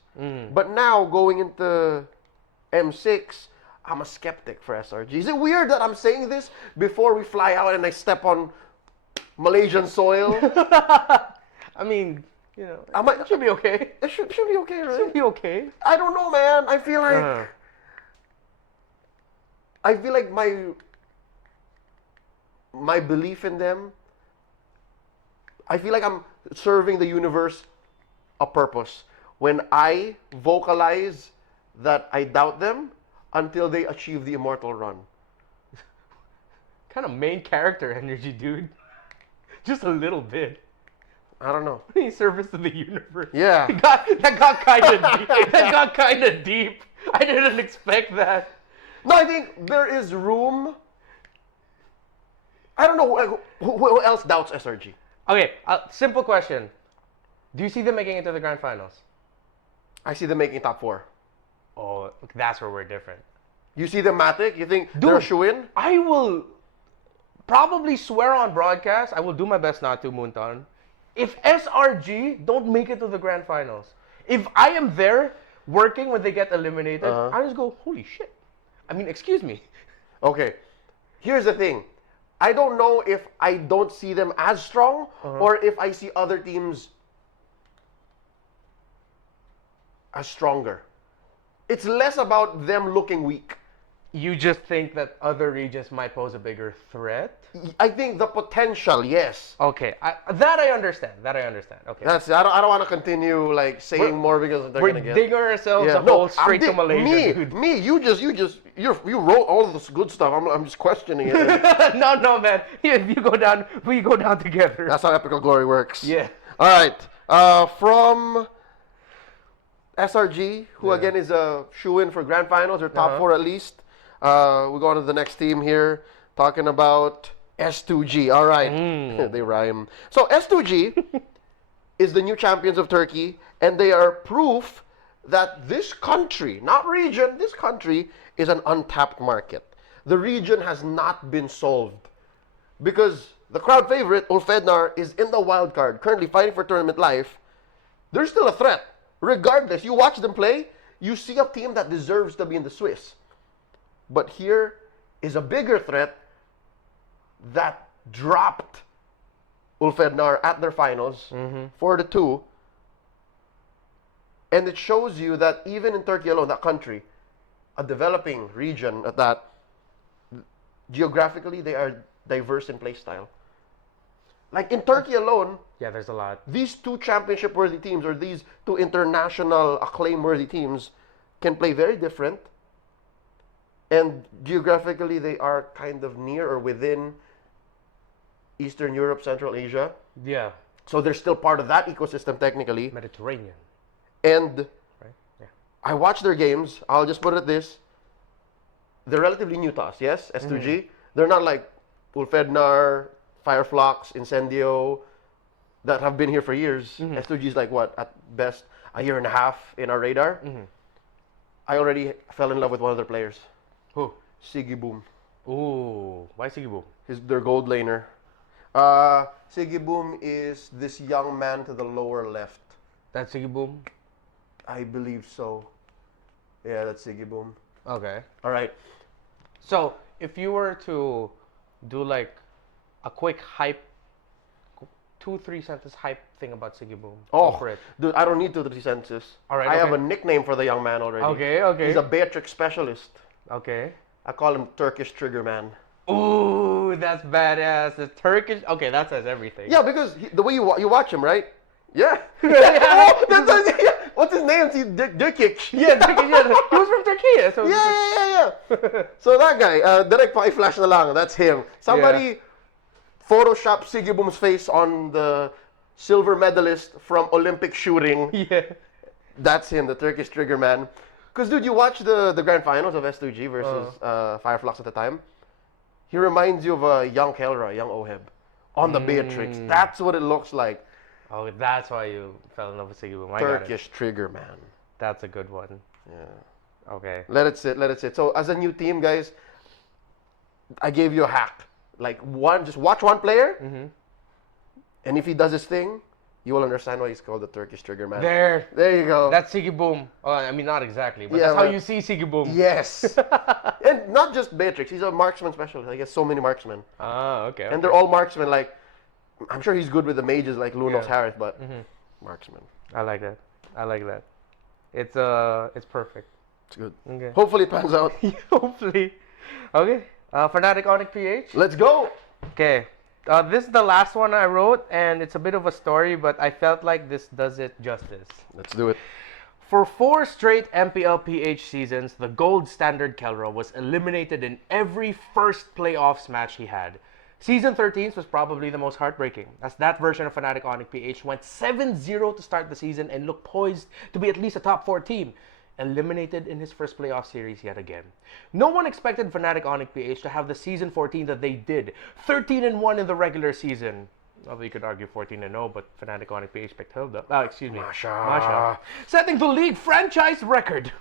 But now, going into M6, I'm a skeptic for SRG. Is it weird that I'm saying this before we fly out and I step on Malaysian soil? I mean, you know, might- it should be okay. It should be okay, It right? should be okay. I don't know, man. I feel like Uh-huh. my belief in them. I feel like I'm serving the universe a purpose when I vocalize that I doubt them until they achieve the immortal run. Kind of main character energy, dude. Just a little bit. I don't know. Service to the universe. Yeah. That got kind of deep. That got kind of deep. I didn't expect that. No, I think there is room. I don't know who else doubts SRG. Okay, simple question. Do you see them making it to the grand finals? I see them making top 4. Oh, that's where we're different. You see them Matic? You think they're a Dude. shoo-in? I will probably swear on broadcast. I will do my best not to, Moonton. If SRG don't make it to the grand finals, if I am there working when they get eliminated, I just go, holy shit. I mean, excuse me. Okay. Here's the thing. I don't know if I don't see them as strong or if I see other teams as stronger. It's less about them looking weak. You just think that other regions might pose a bigger threat? I think the potential, yes. Okay, that I understand. Okay. That's I don't want to continue like saying more because they're We're gonna get. digging ourselves a No, hole straight to Malaysia, dude. you wrote all this good stuff. I'm just questioning it. No, man. If you go down, we go down together. That's how Epical Glory works. Yeah. All right. From SRG, who again is a shoe-in for grand finals or top 4 at least. We go on to the next team here, talking about S2G. All right. They rhyme. So S2G is the new champions of Turkey, and they are proof that this country, not region, this country is an untapped market. The region has not been solved because the crowd favorite, Ulfednar, is in the wild card, currently fighting for tournament life. They're still a threat. Regardless, you watch them play, you see a team that deserves to be in the Swiss. But here is a bigger threat that dropped Ulfednar at their finals 4-2. And it shows you that even in Turkey alone, that country, a developing region at that, geographically they are diverse in play style. Like in Turkey alone, Yeah, there's a lot. these 2 championship-worthy teams or these 2 international acclaim-worthy teams can play very different. And geographically, they are kind of near or within Eastern Europe, Central Asia. Yeah. So they're still part of that ecosystem technically. Mediterranean. And Right? Yeah. I watch their games. I'll just put it this. They're relatively new to us, yes? S2G. They're not like Ulfednar, Fireflux, Incendio, that have been here for years. S2G is like what? At best, a year and a half in our radar. I already fell in love with one of their players. Who? Siggy Boom. Ooh. Why Sigibu? He's their gold laner. Sigiboom is this young man to the lower left. That's Sigiboom? I believe so. Yeah, that's Sigiboom. Okay. All right. So, if you were to do like a quick hype, 2-3 sentence hype thing about Sigiboom. Oh, Go for it. dude, I don't need 2-3 sentences. All right, I have okay. a nickname for the young man already. Okay. He's a Beatrix specialist. Okay. I call him Turkish Trigger Man. Ooh, that's badass. The Turkish. Okay, that says everything. Yeah, because the way you watch him, right? Yeah. Oh, yeah. What's his name? See, Dirkic. Yeah, Turkish. Yeah. He was from Turkey. So Yeah. So that guy, direct pa-flash na lang. That's him. Somebody Photoshop Sigiboom's face on the silver medalist from Olympic shooting. Yeah. That's him, the Turkish Trigger Man. Because, dude, you watch the grand finals of S2G versus Fireflux at the time. He reminds you of a young Kelra, young Oheb, on the Beatrix. That's what it looks like. Oh, that's why you fell in love with Sigiboom. I got it. Turkish Trigger Man. That's a good one. Yeah. Okay. Let it sit. So, as a new team, guys, I gave you a hack. Like, just watch one player, and if he does his thing, you will understand why he's called the Turkish Trigger Man. There you go. That's Sigiboom. I mean, not exactly, but Yeah, that's how but- you see Sigiboom. Yes. And not just Beatrix. He's a marksman specialist. Like, he has so many marksmen. Ah, okay. And they're all marksmen. Like, I'm sure he's good with the mages like Lunos Yeah. Harris, but marksman. I like that. It's perfect. It's good. Okay. Hopefully it pans out. Hopefully. Okay. Fanatic Onyx PH. Let's go. Okay. This is the last one I wrote, and it's a bit of a story, but I felt like this does it justice. Let's do it. For 4 straight MPLPH seasons, the gold standard Kelra was eliminated in every first playoffs match he had. Season 13 was probably the most heartbreaking, as that version of Fnatic Onyx PH went 7-0 to start the season and looked poised to be at least a top 4 team. Eliminated in his first playoff series yet again. No one expected Fnatic Onyx PH to have the season 14 that they did. 13-1 in the regular season. Although you could argue 14-0, but Fnatic Onyx PH picked Hilda. Masha. Setting the league franchise record.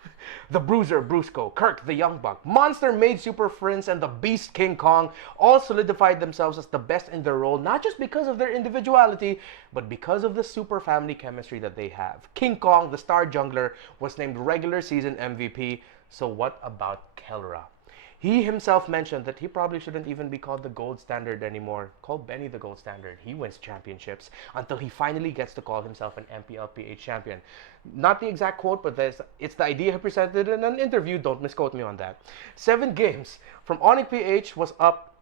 The Bruiser, Brusco, Kirk, the Young Buck, Monster Made Super Prince, and the Beast King Kong all solidified themselves as the best in their role, not just because of their individuality, but because of the super family chemistry that they have. King Kong, the star jungler, was named regular season MVP. So what about Kelra? He himself mentioned that he probably shouldn't even be called the gold standard anymore. Call Benny the gold standard. He wins championships until he finally gets to call himself an MPLPH champion. Not the exact quote, but it's the idea he presented in an interview. Don't misquote me on that. 7 games from Onyx PH was up.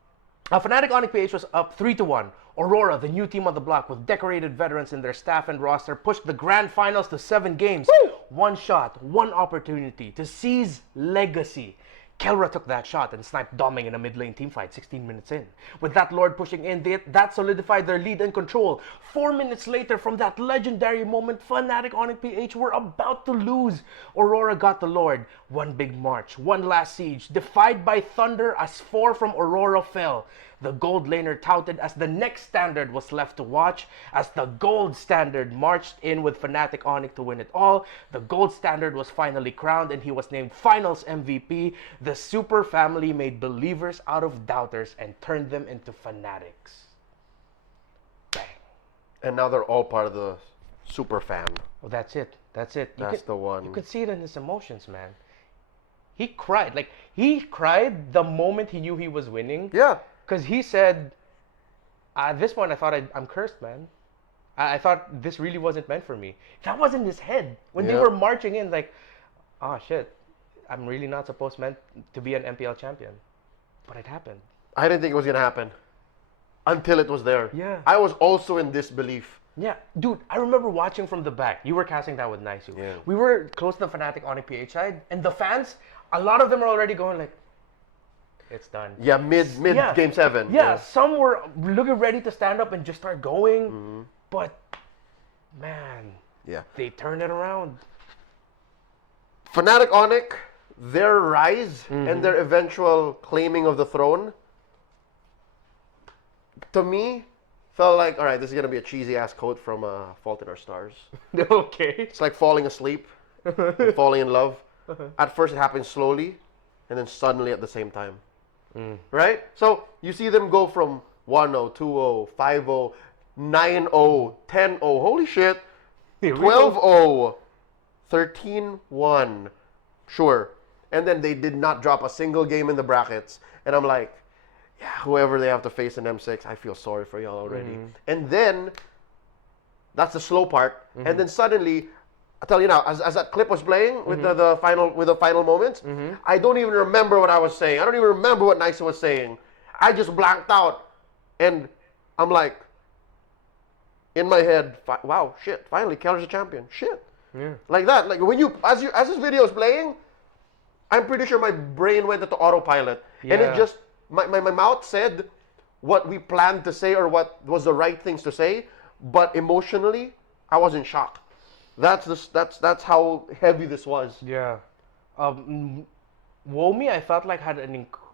Fnatic Onyx PH was up 3-1. Aurora, the new team on the block with decorated veterans in their staff and roster, pushed the grand finals to 7 games. Woo! 1 shot, 1 opportunity to seize legacy. Kelra took that shot and sniped Doming in a mid lane teamfight 16 minutes in. With that Lord pushing in, that solidified their lead and control. 4 minutes later, from that legendary moment, Fnatic Onyx PH were about to lose. Aurora got the Lord. 1 big march, 1 last siege, defied by thunder as 4 from Aurora fell. The gold laner touted as the next standard was left to watch as the gold standard marched in with Fnatic Onyx to win it all. The gold standard was finally crowned and he was named finals MVP. The super family made believers out of doubters and turned them into fanatics. Bang. And now they're all part of the super fam. Well, that's it. That's the one. You could see it in his emotions, man. He cried. Like, he cried the moment he knew he was winning. Yeah. Because he said, at this point, I thought I'm cursed, man. I thought this really wasn't meant for me. That was in his head. When they were marching in, like, oh, shit. I'm really not meant to be an MPL champion. But it happened. I didn't think it was going to happen until it was there. Yeah. I was also in disbelief. Yeah. Dude, I remember watching from the back. You were casting that with Naisu. Yeah. We were close to the Fnatic Onyx PH side. And the fans, a lot of them are already going like, it's done. Yeah, mid game 7. Yeah, some were looking ready to stand up and just start going. But, man, they turned it around. Fnatic Onyx, their rise and their eventual claiming of the throne, to me, felt like, all right, this is going to be a cheesy-ass quote from Fault in Our Stars. Okay. It's like falling asleep and falling in love. At first, it happens slowly, and then suddenly at the same time. Right? So, you see them go from 1-0, 2-0, 5-0, 9-0, 10-0. Holy shit. Here we go. 12-0, 13-1. Sure. And then they did not drop a single game in the brackets. And I'm like, yeah, whoever they have to face in M6, I feel sorry for y'all already. And then, that's the slow part. And then suddenly, I tell you now, as that clip was playing with the final moments, I don't even remember what I was saying. I don't even remember what Nysa was saying. I just blanked out. And I'm like, in my head, wow, shit, finally, Keller's a champion. Shit. Yeah. Like that. Like when as this video is playing, I'm pretty sure my brain went into autopilot. And it just, my mouth said what we planned to say or what was the right things to say, but emotionally, I was in shock. That's how heavy this was. Yeah. Womi, I felt like had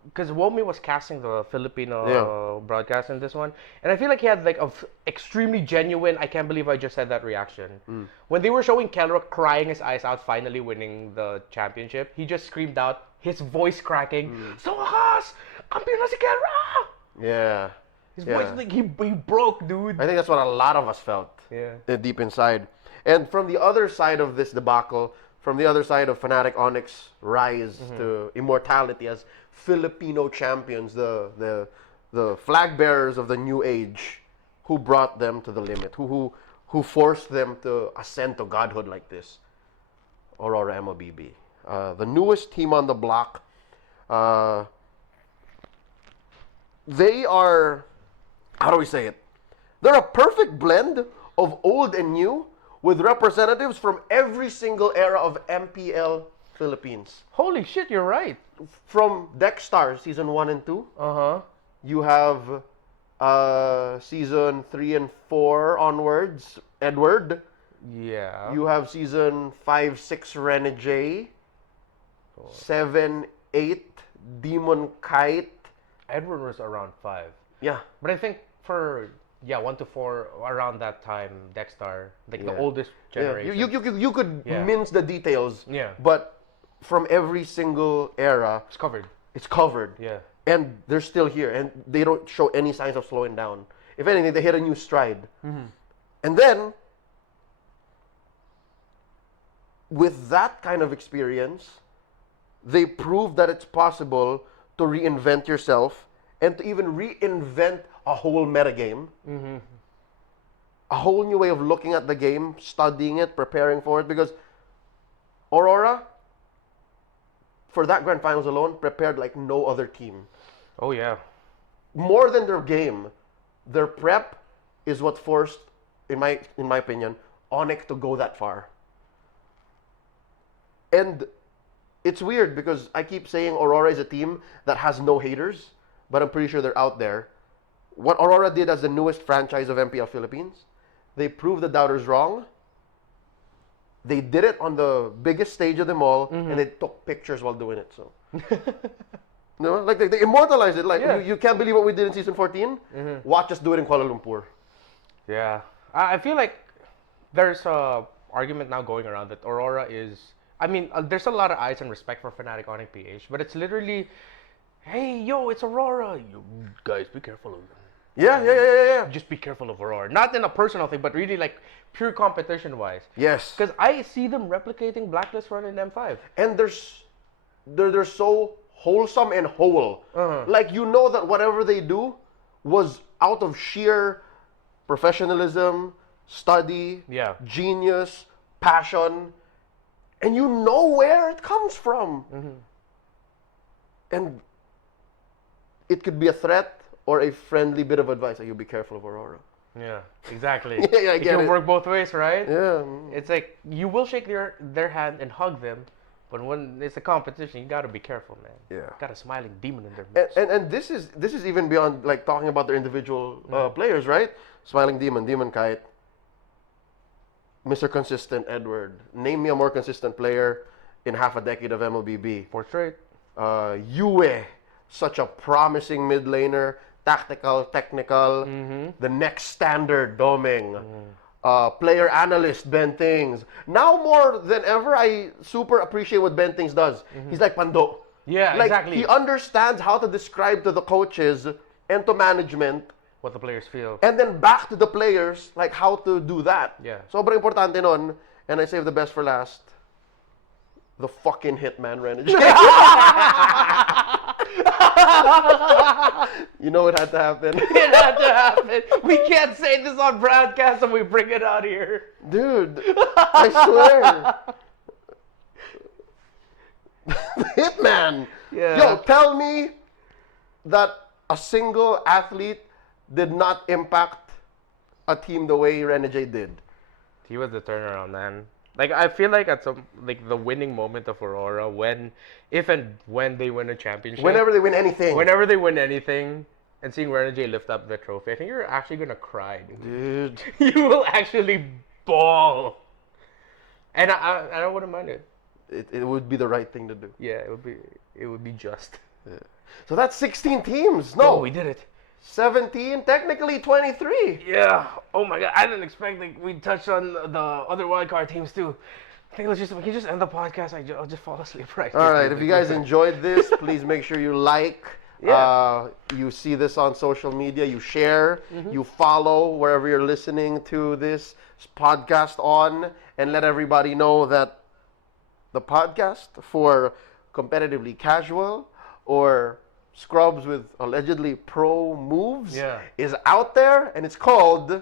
because Womi was casting the Filipino broadcast in this one, and I feel like he had like extremely genuine, I can't believe I just said that reaction. When they were showing Keller crying his eyes out, finally winning the championship, he just screamed out, his voice cracking, "Sa wakas! Kampiyon na si Keller!" Yeah. His voice, like, he broke, dude. I think that's what a lot of us felt. Yeah. Deep inside. And from the other side of this debacle, from the other side of Fnatic Onyx rise to immortality as Filipino champions, the flag bearers of the new age, who brought them to the limit, who forced them to ascend to godhood like this. Aurora MLBB, the newest team on the block. They are, how do we say it? They're a perfect blend of old and new, with representatives from every single era of MPL Philippines. Holy shit, you're right. From Deckstar season 1 and 2, you have season 3 and 4 onwards, Edward. Yeah. You have season 5, 6, Renegade. 7, 8, Demon Kite. Edward was around 5. Yeah. But I think for 1 to 4 around that time, Deckstar, like the oldest generation. You could mince the details. Yeah. But from every single era, It's covered. it's covered. Yeah. And they're still here, and they don't show any signs of slowing down. If anything, they hit a new stride. And then, with that kind of experience, they proved that it's possible to reinvent yourself and to even reinvent a whole metagame. A whole new way of looking at the game, studying it, preparing for it. Because Aurora, for that grand finals alone, prepared like no other team. Oh, yeah. More than their game, their prep is what forced, in my opinion, Onyx to go that far. And it's weird because I keep saying Aurora is a team that has no haters, but I'm pretty sure they're out there. What Aurora did as the newest franchise of MPL Philippines, they proved the doubters wrong. They did it on the biggest stage of them all, and they took pictures while doing it. So, no, like they immortalized it. Like you can't believe what we did in season 14. Watch us do it in Kuala Lumpur. Yeah. I feel like there's a argument now going around that Aurora is. I mean, there's a lot of eyes and respect for Fnatic Onyx PH, but it's literally, hey, yo, it's Aurora. You guys, be careful of them. Yeah. Just be careful of Aurora. Not in a personal thing, but really like pure competition-wise. Yes. Because I see them replicating Blacklist run in M5. And they're so wholesome and whole. Like, you know that whatever they do was out of sheer professionalism, study, genius, passion, and you know where it comes from. And it could be a threat or a friendly bit of advice. Like, you be careful of Aurora. Yeah, exactly. Yeah, I it get can it. work both ways, right? Yeah. It's like you will shake their hand and hug them, but when it's a competition, you gotta be careful, man. Yeah. Got a smiling demon in their midst. And this is even beyond like talking about their individual players, right? Smiling Demon, Demon Kite, Mr. Consistent Edward. Name me a more consistent player in half a decade of MLBB. 4 straight. Yue, such a promising mid laner, tactical, technical, the next standard, Doming. Player analyst, Ben Things. Now more than ever, I super appreciate what Ben Things does. He's like Pando. Yeah, like, exactly. He understands how to describe to the coaches and to management what the players feel. And then back to the players, like how to do that. Yeah. Sobrang importante nun, and I saved the best for last. The fucking hitman Renegade. You know it had to happen. It had to happen. We can't say this on broadcast and we bring it out here. Dude, I swear. The hitman. Yeah. Yo, tell me that a single athlete did not impact a team the way Renegade did. He was the turnaround man. Like I feel like at some like the winning moment of Aurora if and when they win a championship. Whenever they win anything. Whenever they win anything, and seeing Renegade lift up the trophy, I think you're actually gonna cry, dude. Dude. You will actually bawl. And I wouldn't mind it. It would be the right thing to do. Yeah, it would be just. Yeah. So that's 16 teams. No, Oh, we did it. 17, technically 23. Yeah. Oh my god, I didn't expect like we touched on the other wildcard teams too. I think we can just end the podcast. I'll just fall asleep right All right, if you guys enjoyed this, please make sure you like. Yeah. You see this on social media, you share, you follow wherever you're listening to this podcast on, and let everybody know that the podcast for competitively casual or scrubs with allegedly pro moves is out there, and it's called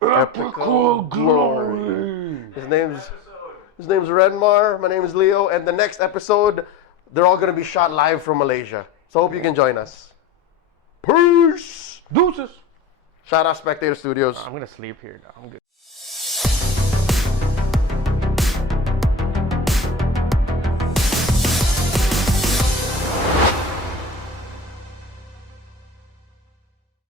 Epical Glory. His name's Renmar. My name is Leo, and the next episode, they're all gonna be shot live from Malaysia. So hope you can join us. Peace. Deuces. Shout out Spectator Studios. I'm gonna sleep here now. I'm good.